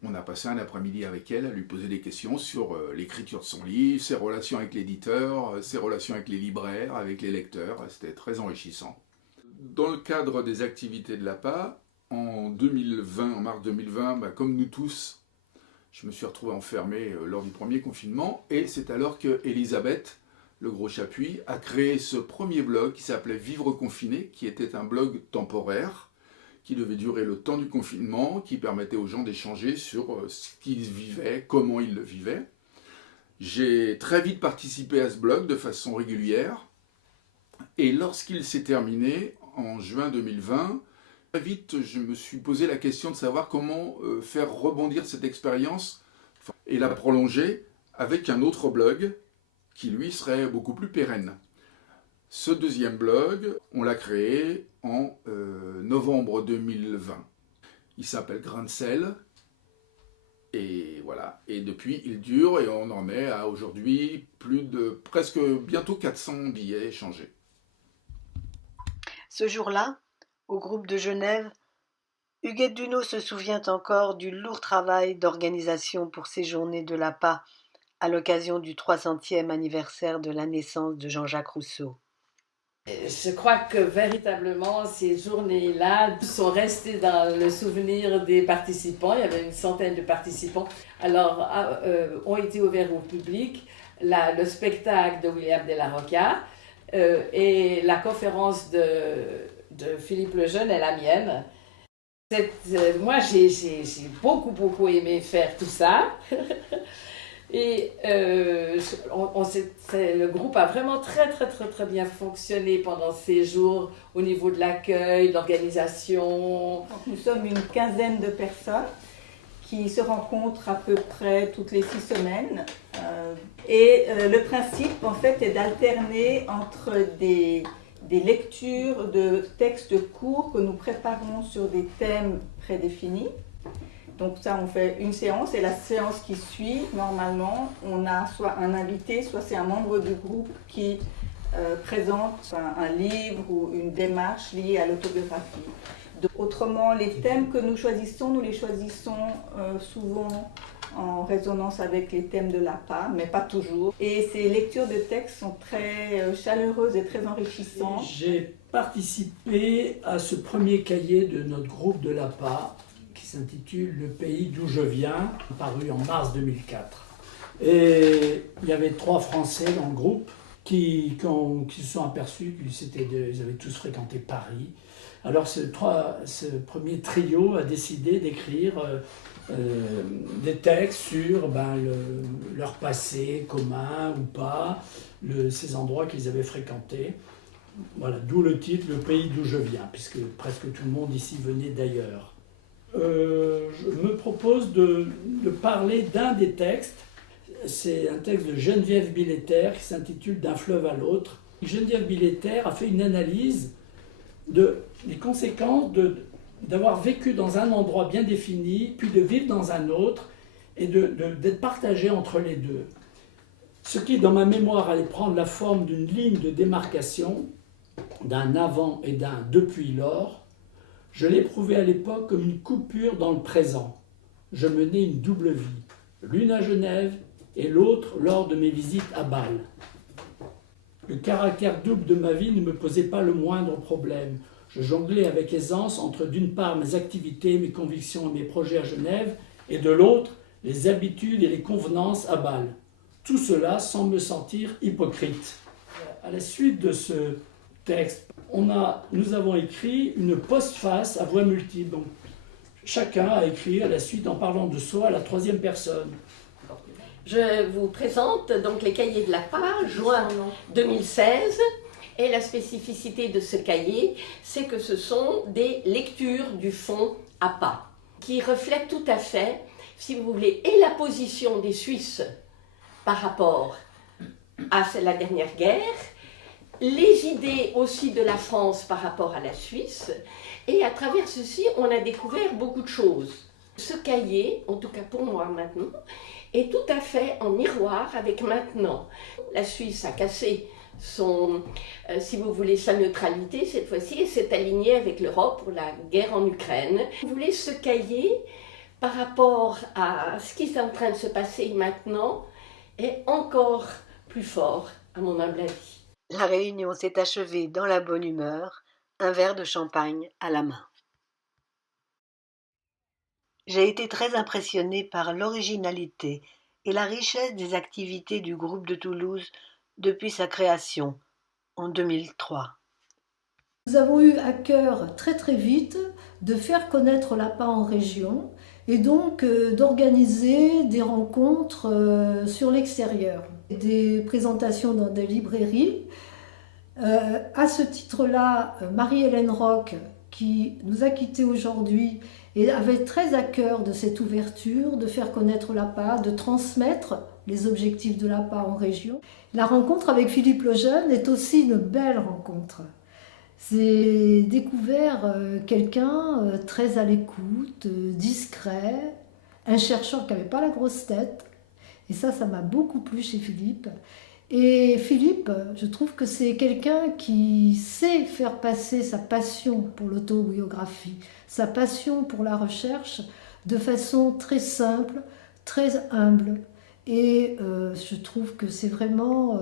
On a passé un après-midi avec elle à lui poser des questions sur l'écriture de son livre, ses relations avec l'éditeur, ses relations avec les libraires, avec les lecteurs. C'était très enrichissant. Dans le cadre des activités de l'APA, en mars 2020, comme nous tous, je me suis retrouvé enfermé lors du premier confinement. Et c'est alors que Elisabeth, le gros chapuis, a créé ce premier blog qui s'appelait Vivre confiné, qui était un blog temporaire, qui devait durer le temps du confinement, qui permettait aux gens d'échanger sur ce qu'ils vivaient, comment ils le vivaient. J'ai très vite participé à ce blog de façon régulière, et lorsqu'il s'est terminé, en juin 2020, très vite je me suis posé la question de savoir comment faire rebondir cette expérience et la prolonger avec un autre blog qui lui serait beaucoup plus pérenne. Ce deuxième blog, on l'a créé en novembre 2020. Il s'appelle Grain de sel. Et voilà. Et depuis, il dure et on en est à aujourd'hui presque bientôt 400 billets échangés. Ce jour-là, au groupe de Genève, Huguette Dunod se souvient encore du lourd travail d'organisation pour ces journées de l'APA à l'occasion du 300e anniversaire de la naissance de Jean-Jacques Rousseau. Je crois que véritablement ces journées-là sont restées dans le souvenir des participants. Il y avait une centaine de participants. Alors, ont été ouverts au public le spectacle de William de la Rocca et la conférence de Philippe Lejeune et la mienne. Moi, j'ai beaucoup aimé faire tout ça. Et le groupe a vraiment très bien fonctionné pendant ces jours au niveau de l'accueil, de l'organisation. Nous sommes une quinzaine de personnes qui se rencontrent à peu près toutes les 6 semaines. Le principe, en fait, est d'alterner entre des lectures de textes courts que nous préparons sur des thèmes prédéfinis Donc ça, on fait une séance et la séance qui suit, normalement, on a soit un invité, soit c'est un membre du groupe qui présente un livre ou une démarche liée à l'autobiographie. Autrement, les thèmes que nous les choisissons souvent en résonance avec les thèmes de l'APA, mais pas toujours. Et ces lectures de textes sont très chaleureuses et très enrichissantes. J'ai participé à ce premier cahier de notre groupe de l'APA qui s'intitule « Le pays d'où je viens », paru en mars 2004. Et il y avait 3 Français dans le groupe qui se sont aperçus qu'ils avaient tous fréquenté Paris. Alors ce premier trio a décidé d'écrire des textes sur leur passé commun ou pas, ces endroits qu'ils avaient fréquentés. Voilà, d'où le titre « Le pays d'où je viens », puisque presque tout le monde ici venait d'ailleurs. Je me propose de parler d'un des textes. C'est un texte de Geneviève Billetter qui s'intitule « D'un fleuve à l'autre ». Geneviève Billetter a fait une analyse des conséquences d'avoir vécu dans un endroit bien défini, puis de vivre dans un autre, et d'être partagé entre les deux. Ce qui, dans ma mémoire, allait prendre la forme d'une ligne de démarcation, d'un avant et d'un depuis lors, je l'éprouvais à l'époque comme une coupure dans le présent. Je menais une double vie, l'une à Genève et l'autre lors de mes visites à Bâle. Le caractère double de ma vie ne me posait pas le moindre problème. Je jonglais avec aisance entre d'une part mes activités, mes convictions et mes projets à Genève, et de l'autre les habitudes et les convenances à Bâle. Tout cela sans me sentir hypocrite. À la suite de ce texte, nous avons écrit une postface à voix multiple. Donc, chacun a écrit à la suite en parlant de soi à la 3e personne. Je vous présente donc les cahiers de l'APA, juin 2016. Et la spécificité de ce cahier, c'est que ce sont des lectures du fond APA, qui reflètent tout à fait, si vous voulez, et la position des Suisses par rapport à la dernière guerre, les idées aussi de la France par rapport à la Suisse, et à travers ceci, on a découvert beaucoup de choses. Ce cahier, en tout cas pour moi maintenant, est tout à fait en miroir avec maintenant. La Suisse a cassé si vous voulez, sa neutralité cette fois-ci, et s'est alignée avec l'Europe pour la guerre en Ukraine. Vous voulez ce cahier, par rapport à ce qui est en train de se passer maintenant, est encore plus fort, à mon humble avis. La réunion s'est achevée dans la bonne humeur, un verre de champagne à la main. J'ai été très impressionnée par l'originalité et la richesse des activités du groupe de Toulouse depuis sa création en 2003. Nous avons eu à cœur très très vite de faire connaître l'APA en région et donc d'organiser des rencontres sur l'extérieur, des présentations dans des librairies. À ce titre-là, Marie-Hélène Roch, qui nous a quittés aujourd'hui, et avait très à cœur de cette ouverture, de faire connaître l'APA, de transmettre les objectifs de l'APA en région. La rencontre avec Philippe Lejeune est aussi une belle rencontre. J'ai découvert quelqu'un très à l'écoute, discret, un chercheur qui n'avait pas la grosse tête. Et ça m'a beaucoup plu chez Philippe. Et Philippe, je trouve que c'est quelqu'un qui sait faire passer sa passion pour l'autobiographie, sa passion pour la recherche, de façon très simple, très humble. Et je trouve que c'est vraiment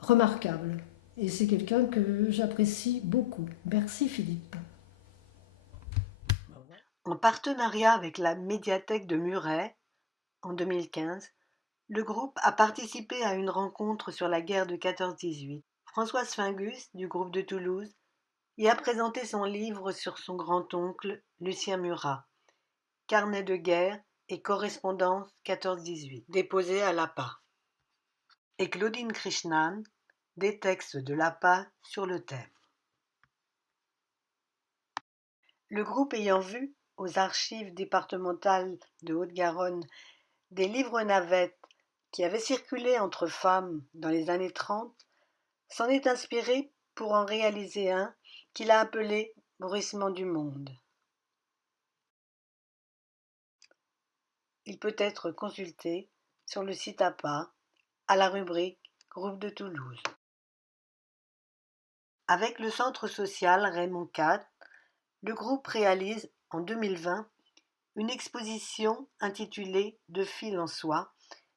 remarquable. Et c'est quelqu'un que j'apprécie beaucoup. Merci Philippe. En partenariat avec la médiathèque de Muret, en 2015, le groupe a participé à une rencontre sur la guerre de 14-18. Françoise Fingus, du groupe de Toulouse, y a présenté son livre sur son grand-oncle Lucien Murat, Carnet de guerre et correspondance 14-18, déposé à l'APA. Et Claudine Krishnan, des textes de l'APA sur le thème. Le groupe ayant vu aux archives départementales de Haute-Garonne des livres navettes qui avaient circulé entre femmes dans les années 30, s'en est inspiré pour en réaliser un qu'il a appelé « Bruissement du monde ». il peut être consulté sur le site APA à la rubrique Groupe de Toulouse. Avec le centre social Raymond IV, le groupe réalise en 2020 une exposition intitulée De fil en soie,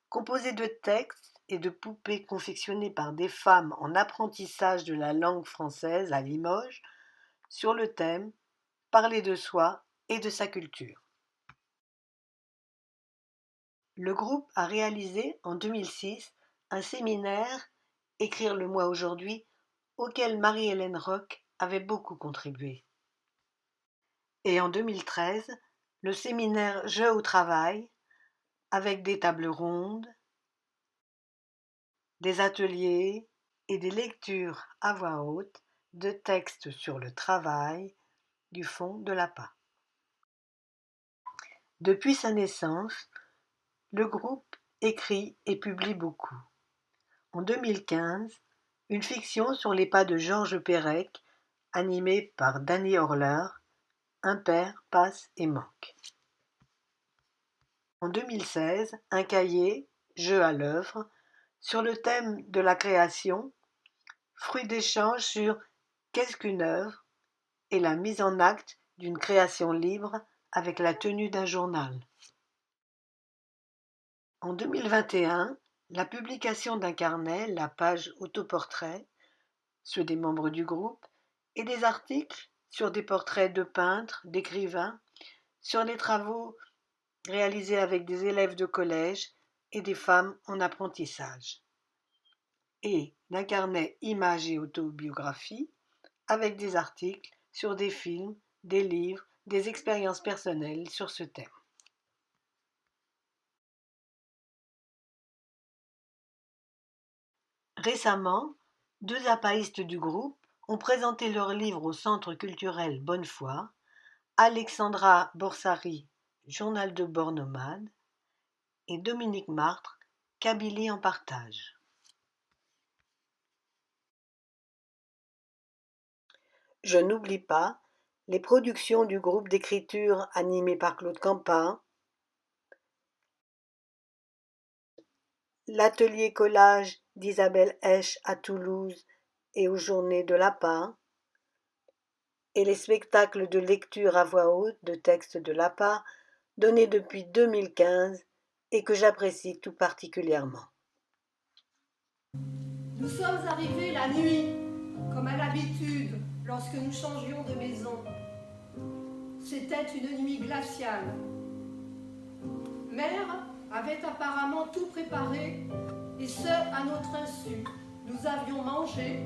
composée de textes et de poupées confectionnées par des femmes en apprentissage de la langue française à Limoges, sur le thème « Parler de soi et de sa culture ». Le groupe a réalisé en 2006 un séminaire « Écrire le moi aujourd'hui » auquel Marie-Hélène Roch avait beaucoup contribué. Et en 2013, le séminaire Je au travail, avec des tables rondes, des ateliers et des lectures à voix haute de textes sur le travail du fond de l'APA. Depuis sa naissance, le groupe écrit et publie beaucoup. En 2015, une fiction sur les pas de Georges Perec, animée par Danny Horler, Un père passe et manque. En 2016, un cahier, Jeux à l'œuvre, sur le thème de la création, fruit d'échanges sur qu'est-ce qu'une œuvre et la mise en acte d'une création libre avec la tenue d'un journal. En 2021, la publication d'un carnet, la page autoportrait, ceux des membres du groupe, et des articles sur des portraits de peintres, d'écrivains, sur les travaux réalisés avec des élèves de collège et des femmes en apprentissage. Et d'un carnet images et autobiographie avec des articles sur des films, des livres, des expériences personnelles sur ce thème. Récemment, 2 apaïstes du groupe ont présenté leur livre au Centre culturel Bonnefoy, Alexandra Borsari, Journal de bord nomade, et Dominique Martre, Kabylie en partage. Je n'oublie pas les productions du groupe d'écriture animé par Claude Campin, l'atelier collage d'Isabelle Esch à Toulouse et aux Journées de l'APA, et les spectacles de lecture à voix haute de textes de l'APA donnés depuis 2015 et que j'apprécie tout particulièrement. Nous sommes arrivés la nuit, comme à l'habitude, lorsque nous changions de maison. C'était une nuit glaciale. Mère avait apparemment tout préparé, et ce, à notre insu. Nous avions mangé.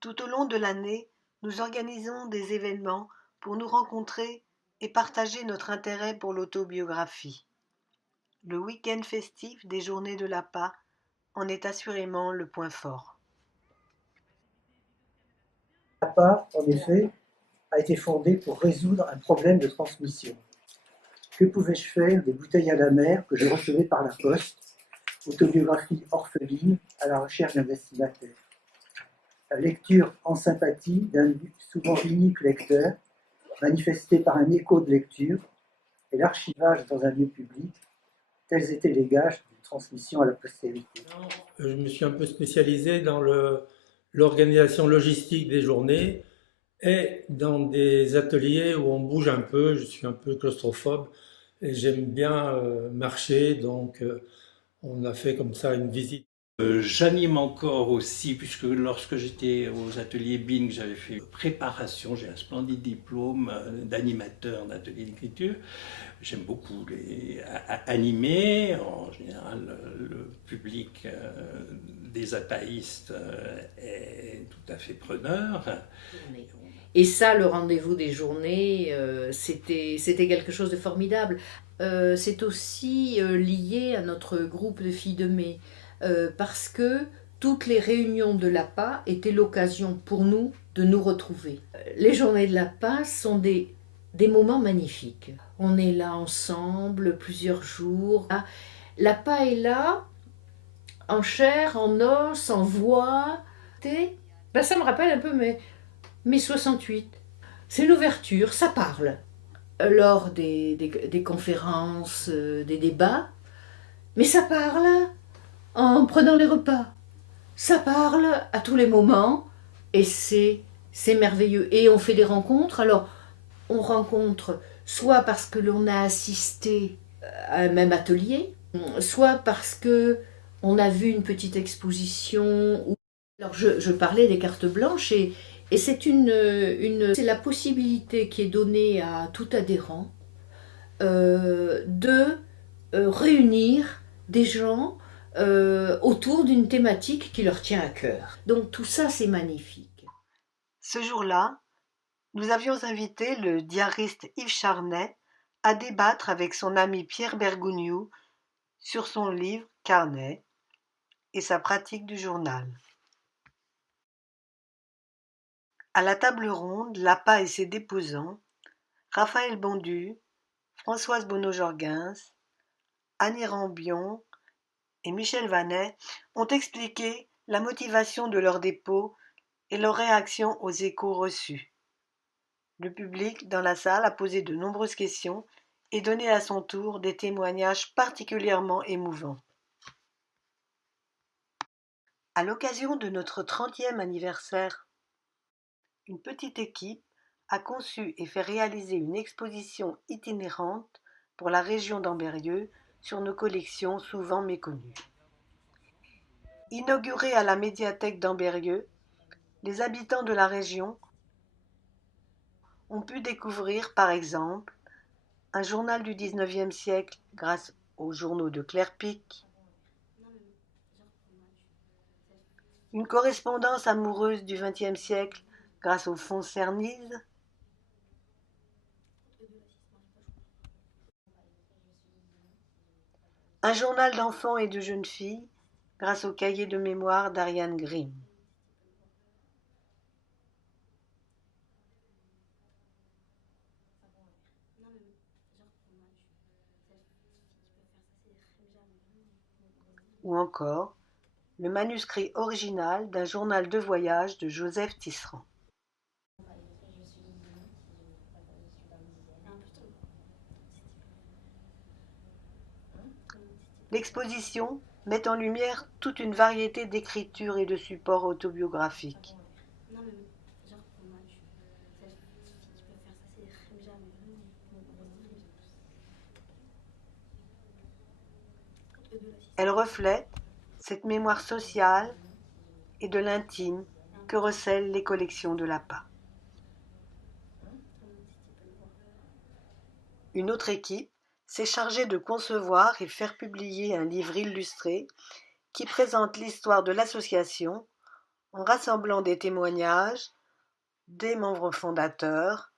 Tout au long de l'année, nous organisons des événements pour nous rencontrer et partager notre intérêt pour l'autobiographie. Le week-end festif des Journées de l'APA en est assurément le point fort. L'APA, en effet, a été fondée pour résoudre un problème de transmission. Que pouvais-je faire des bouteilles à la mer que je recevais par la poste, autobiographie orpheline à la recherche d'un destinataire? La lecture en sympathie d'un souvent unique lecteur, manifesté par un écho de lecture, et l'archivage dans un lieu public, tels étaient les gages d'une transmission à la postérité. Je me suis un peu spécialisé dans l'organisation logistique des journées et dans des ateliers où on bouge un peu. Je suis un peu claustrophobe et j'aime bien marcher, donc on a fait comme ça une visite. J'anime encore aussi, puisque lorsque j'étais aux ateliers BING, j'avais fait préparation, j'ai un splendide diplôme d'animateur d'atelier d'écriture. J'aime beaucoup animer, en général le public des apaïstes est tout à fait preneur. Et ça, le rendez-vous des journées, c'était quelque chose de formidable. C'est aussi lié à notre groupe de filles de mai, parce que toutes les réunions de l'APA étaient l'occasion pour nous de nous retrouver. Les journées de l'APA sont des moments magnifiques. On est là ensemble plusieurs jours. L'APA est là, en chair, en os, en voix. Ça me rappelle un peu mes 68. C'est l'ouverture, ça parle. Lors des conférences, des débats, mais ça parle en prenant les repas. Ça parle à tous les moments et c'est merveilleux. Et on fait des rencontres. Alors, on rencontre soit parce que l'on a assisté à un même atelier, soit parce que on a vu une petite exposition. Alors, je parlais des cartes blanches et c'est c'est la possibilité qui est donnée à tout adhérent de réunir des gens autour d'une thématique qui leur tient à cœur. Donc tout ça, c'est magnifique. Ce jour-là, nous avions invité le diariste Yves Charnet à débattre avec son ami Pierre Bergougnoux sur son livre Carnet et sa pratique du journal. À la table ronde, l'APA et ses déposants, Raphaël Bondu, Françoise Bonneau-Jorgens, Annie Rambion et Michel Vanet ont expliqué la motivation de leur dépôt et leur réaction aux échos reçus. Le public dans la salle a posé de nombreuses questions et donné à son tour des témoignages particulièrement émouvants. À l'occasion de notre 30e anniversaire, une petite équipe a conçu et fait réaliser une exposition itinérante pour la région d'Ambérieu sur nos collections souvent méconnues. Inaugurée à la médiathèque d'Ambérieu, les habitants de la région ont pu découvrir, par exemple, un journal du XIXe siècle grâce aux journaux de Clerpic, une correspondance amoureuse du XXe siècle grâce au fonds Cernise, un journal d'enfants et de jeunes filles grâce au cahier de mémoire d'Ariane Grimm. Ou encore le manuscrit original d'un journal de voyage de Joseph Tisserand. L'exposition met en lumière toute une variété d'écritures et de supports autobiographiques. Elle reflète cette mémoire sociale et de l'intime que recèlent les collections de l'APA. Une autre équipe s'est chargée de concevoir et faire publier un livre illustré qui présente l'histoire de l'association en rassemblant des témoignages des membres fondateurs,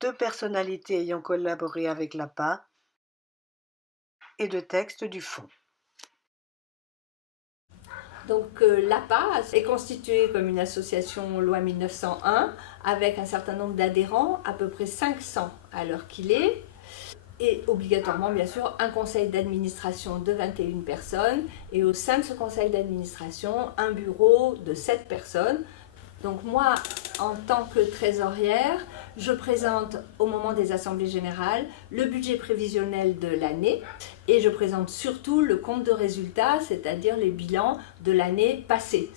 de personnalités ayant collaboré avec l'APA et de textes du fond. Donc l'APA est constituée comme une association loi 1901 avec un certain nombre d'adhérents, à peu près 500 à l'heure qu'il est, et obligatoirement bien sûr un conseil d'administration de 21 personnes et au sein de ce conseil d'administration un bureau de 7 personnes. Donc moi, en tant que trésorière, je présente au moment des assemblées générales le budget prévisionnel de l'année et je présente surtout le compte de résultats, c'est-à-dire les bilans de l'année passée.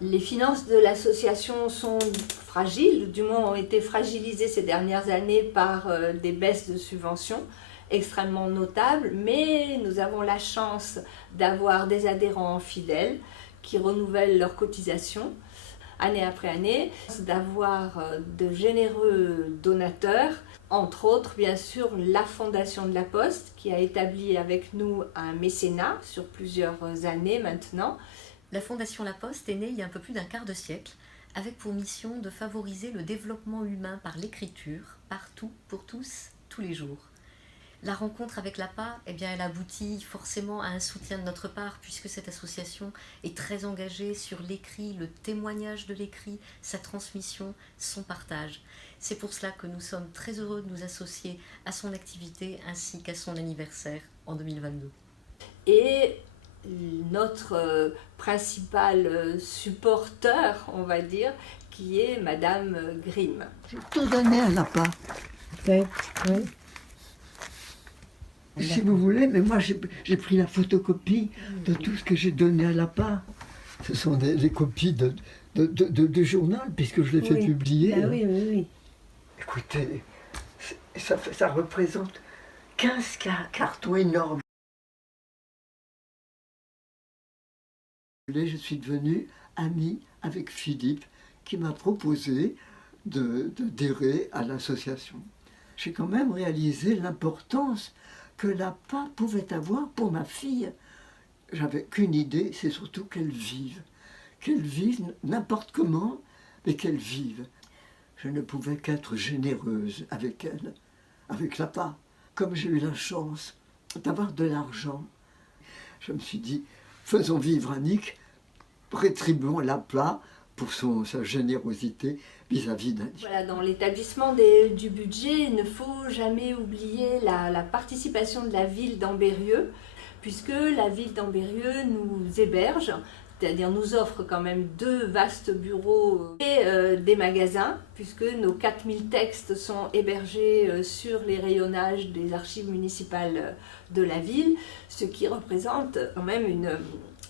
Les finances de l'association sont fragiles, du moins ont été fragilisées ces dernières années par des baisses de subventions extrêmement notables, mais nous avons la chance d'avoir des adhérents fidèles qui renouvellent leurs cotisations. année après année, d'avoir de généreux donateurs, entre autres bien sûr la Fondation de la Poste qui a établi avec nous un mécénat sur plusieurs années maintenant. La Fondation La Poste est née il y a un peu plus d'un quart de siècle avec pour mission de favoriser le développement humain par l'écriture, partout, pour tous, tous les jours. La rencontre avec l'APA, eh bien, elle aboutit forcément à un soutien de notre part puisque cette association est très engagée sur l'écrit, le témoignage de l'écrit, sa transmission, son partage. C'est pour cela que nous sommes très heureux de nous associer à son activité ainsi qu'à son anniversaire en 2022. Et notre principal supporteur, on va dire, qui est Madame Grimm. J'ai tout donné à l'APA. Oui. Si vous voulez, mais moi j'ai pris la photocopie de tout ce que j'ai donné à l'APA. Ce sont des copies de journal, puisque je l'ai fait publier. Ah oui. Écoutez, ça représente 15 cartons énormes. Je suis devenue amie avec Philippe, qui m'a proposé d'adhérer à l'association. J'ai quand même réalisé l'importance que l'APA pouvait avoir pour ma fille. J'avais qu'une idée, c'est surtout qu'elle vive n'importe comment, mais qu'elle vive. Je ne pouvais qu'être généreuse avec elle, avec l'APA. Comme j'ai eu la chance d'avoir de l'argent, je me suis dit, faisons vivre Annick, rétribuons l'APA pour sa générosité vis-à-vis d'Annick. Voilà, dans l'établissement du budget, il ne faut jamais oublier la participation de la ville d'Ambérieu, puisque la ville d'Ambérieu nous héberge, c'est-à-dire nous offre quand même 2 vastes bureaux et des magasins, puisque nos 4000 textes sont hébergés sur les rayonnages des archives municipales de la ville, ce qui représente quand même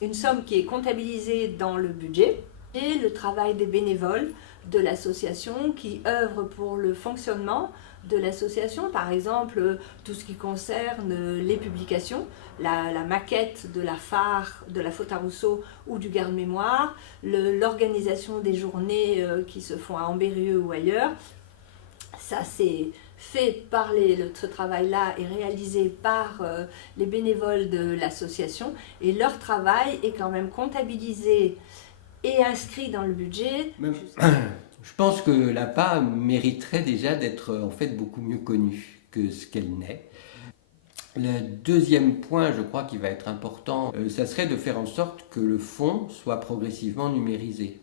une somme qui est comptabilisée dans le budget, et le travail des bénévoles de l'association qui œuvrent pour le fonctionnement de l'association, par exemple tout ce qui concerne les publications, la maquette de la phare, de la faute à Rousseau ou du garde-mémoire, l'organisation des journées qui se font à Ambérieu ou ailleurs. Ça c'est fait par ce travail-là est réalisé par les bénévoles de l'association et leur travail est quand même comptabilisé et inscrit dans le budget. Je pense que l'APA mériterait déjà d'être en fait beaucoup mieux connue que ce qu'elle n'est. Le deuxième point, je crois, qui va être important, ça serait de faire en sorte que le fonds soit progressivement numérisé,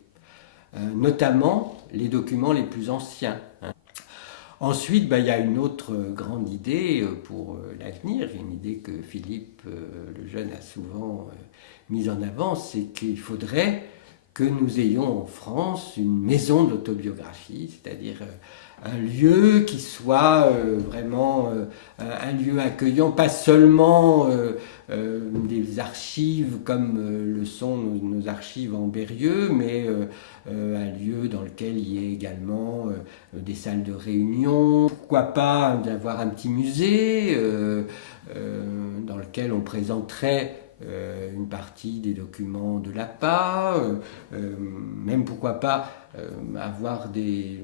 notamment les documents les plus anciens. Ensuite, il y a une autre grande idée pour l'avenir, une idée que Philippe le Jeune a souvent mise en avant, c'est qu'il faudrait que nous ayons en France une maison de l'autobiographie, c'est-à-dire un lieu qui soit vraiment un lieu accueillant, pas seulement des archives comme le sont nos archives en Ambérieu, mais un lieu dans lequel il y ait également des salles de réunion. Pourquoi pas d'avoir un petit musée dans lequel on présenterait une partie des documents de l'APA, même pourquoi pas avoir des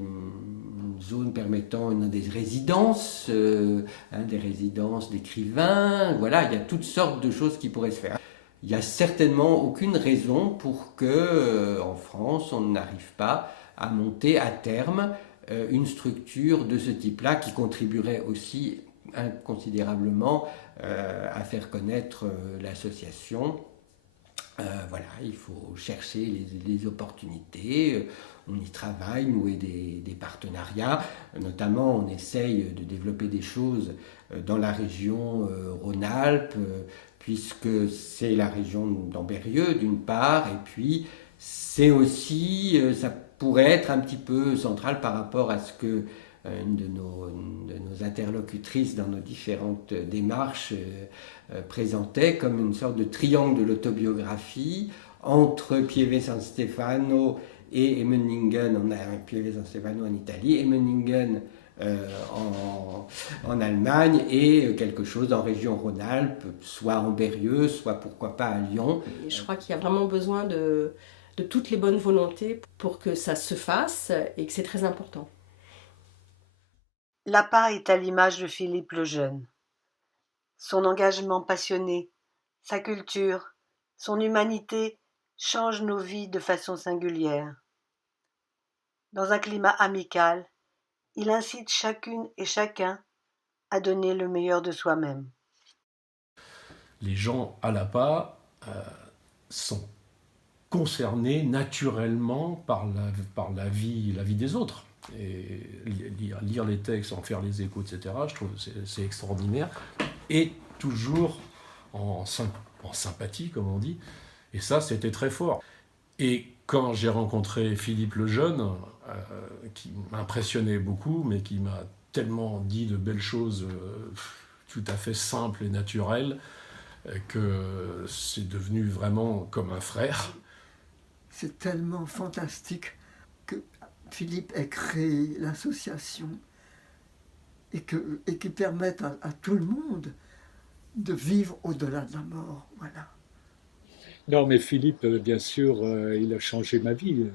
zones permettant des résidences, des résidences d'écrivains. Voilà, il y a toutes sortes de choses qui pourraient se faire. Il n'y a certainement aucune raison pour que en France on n'arrive pas à monter à terme une structure de ce type-là qui contribuerait aussi considérablement à faire connaître l'association. Voilà, il faut chercher les opportunités, on y travaille, nouer des partenariats, notamment on essaye de développer des choses dans la région Rhône-Alpes, puisque c'est la région d'Ambérieu d'une part, et puis c'est aussi, ça pourrait être un petit peu central par rapport à ce que une de nos interlocutrices dans nos différentes démarches présentait comme une sorte de triangle de l'autobiographie entre Pieve San Stefano et Emmendingen, on a Pieve San Stefano en Italie, Emmendingen en Allemagne et quelque chose en région Rhône-Alpes, soit Ambérieu, soit pourquoi pas à Lyon. Et je crois qu'il y a vraiment besoin de toutes les bonnes volontés pour que ça se fasse et que c'est très important. L'APA est à l'image de Philippe le Jeune. Son engagement passionné, sa culture, son humanité changent nos vies de façon singulière. Dans un climat amical, il incite chacune et chacun à donner le meilleur de soi-même. Les gens à l'APA sont concernés naturellement par la vie des autres. Et lire les textes, en faire les échos, etc., je trouve que c'est extraordinaire. Et toujours en sympathie, comme on dit. Et ça, c'était très fort. Et quand j'ai rencontré Philippe le Jeune, qui m'impressionnait beaucoup, mais qui m'a tellement dit de belles choses tout à fait simples et naturelles, que c'est devenu vraiment comme un frère. C'est tellement fantastique que Philippe ait créé l'association et qui permette à tout le monde de vivre au-delà de la mort. Voilà. Non, mais Philippe, bien sûr, il a changé ma vie.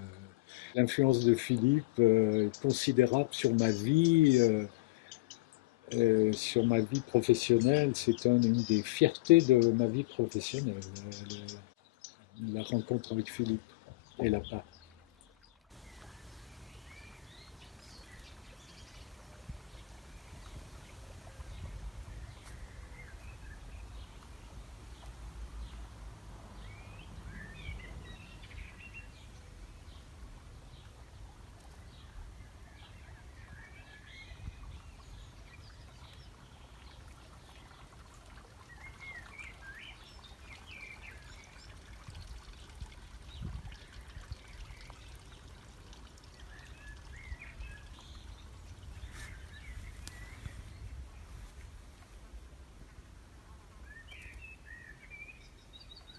L'influence de Philippe est considérable sur ma vie professionnelle. C'est une des fiertés de ma vie professionnelle, la rencontre avec Philippe et l'APA.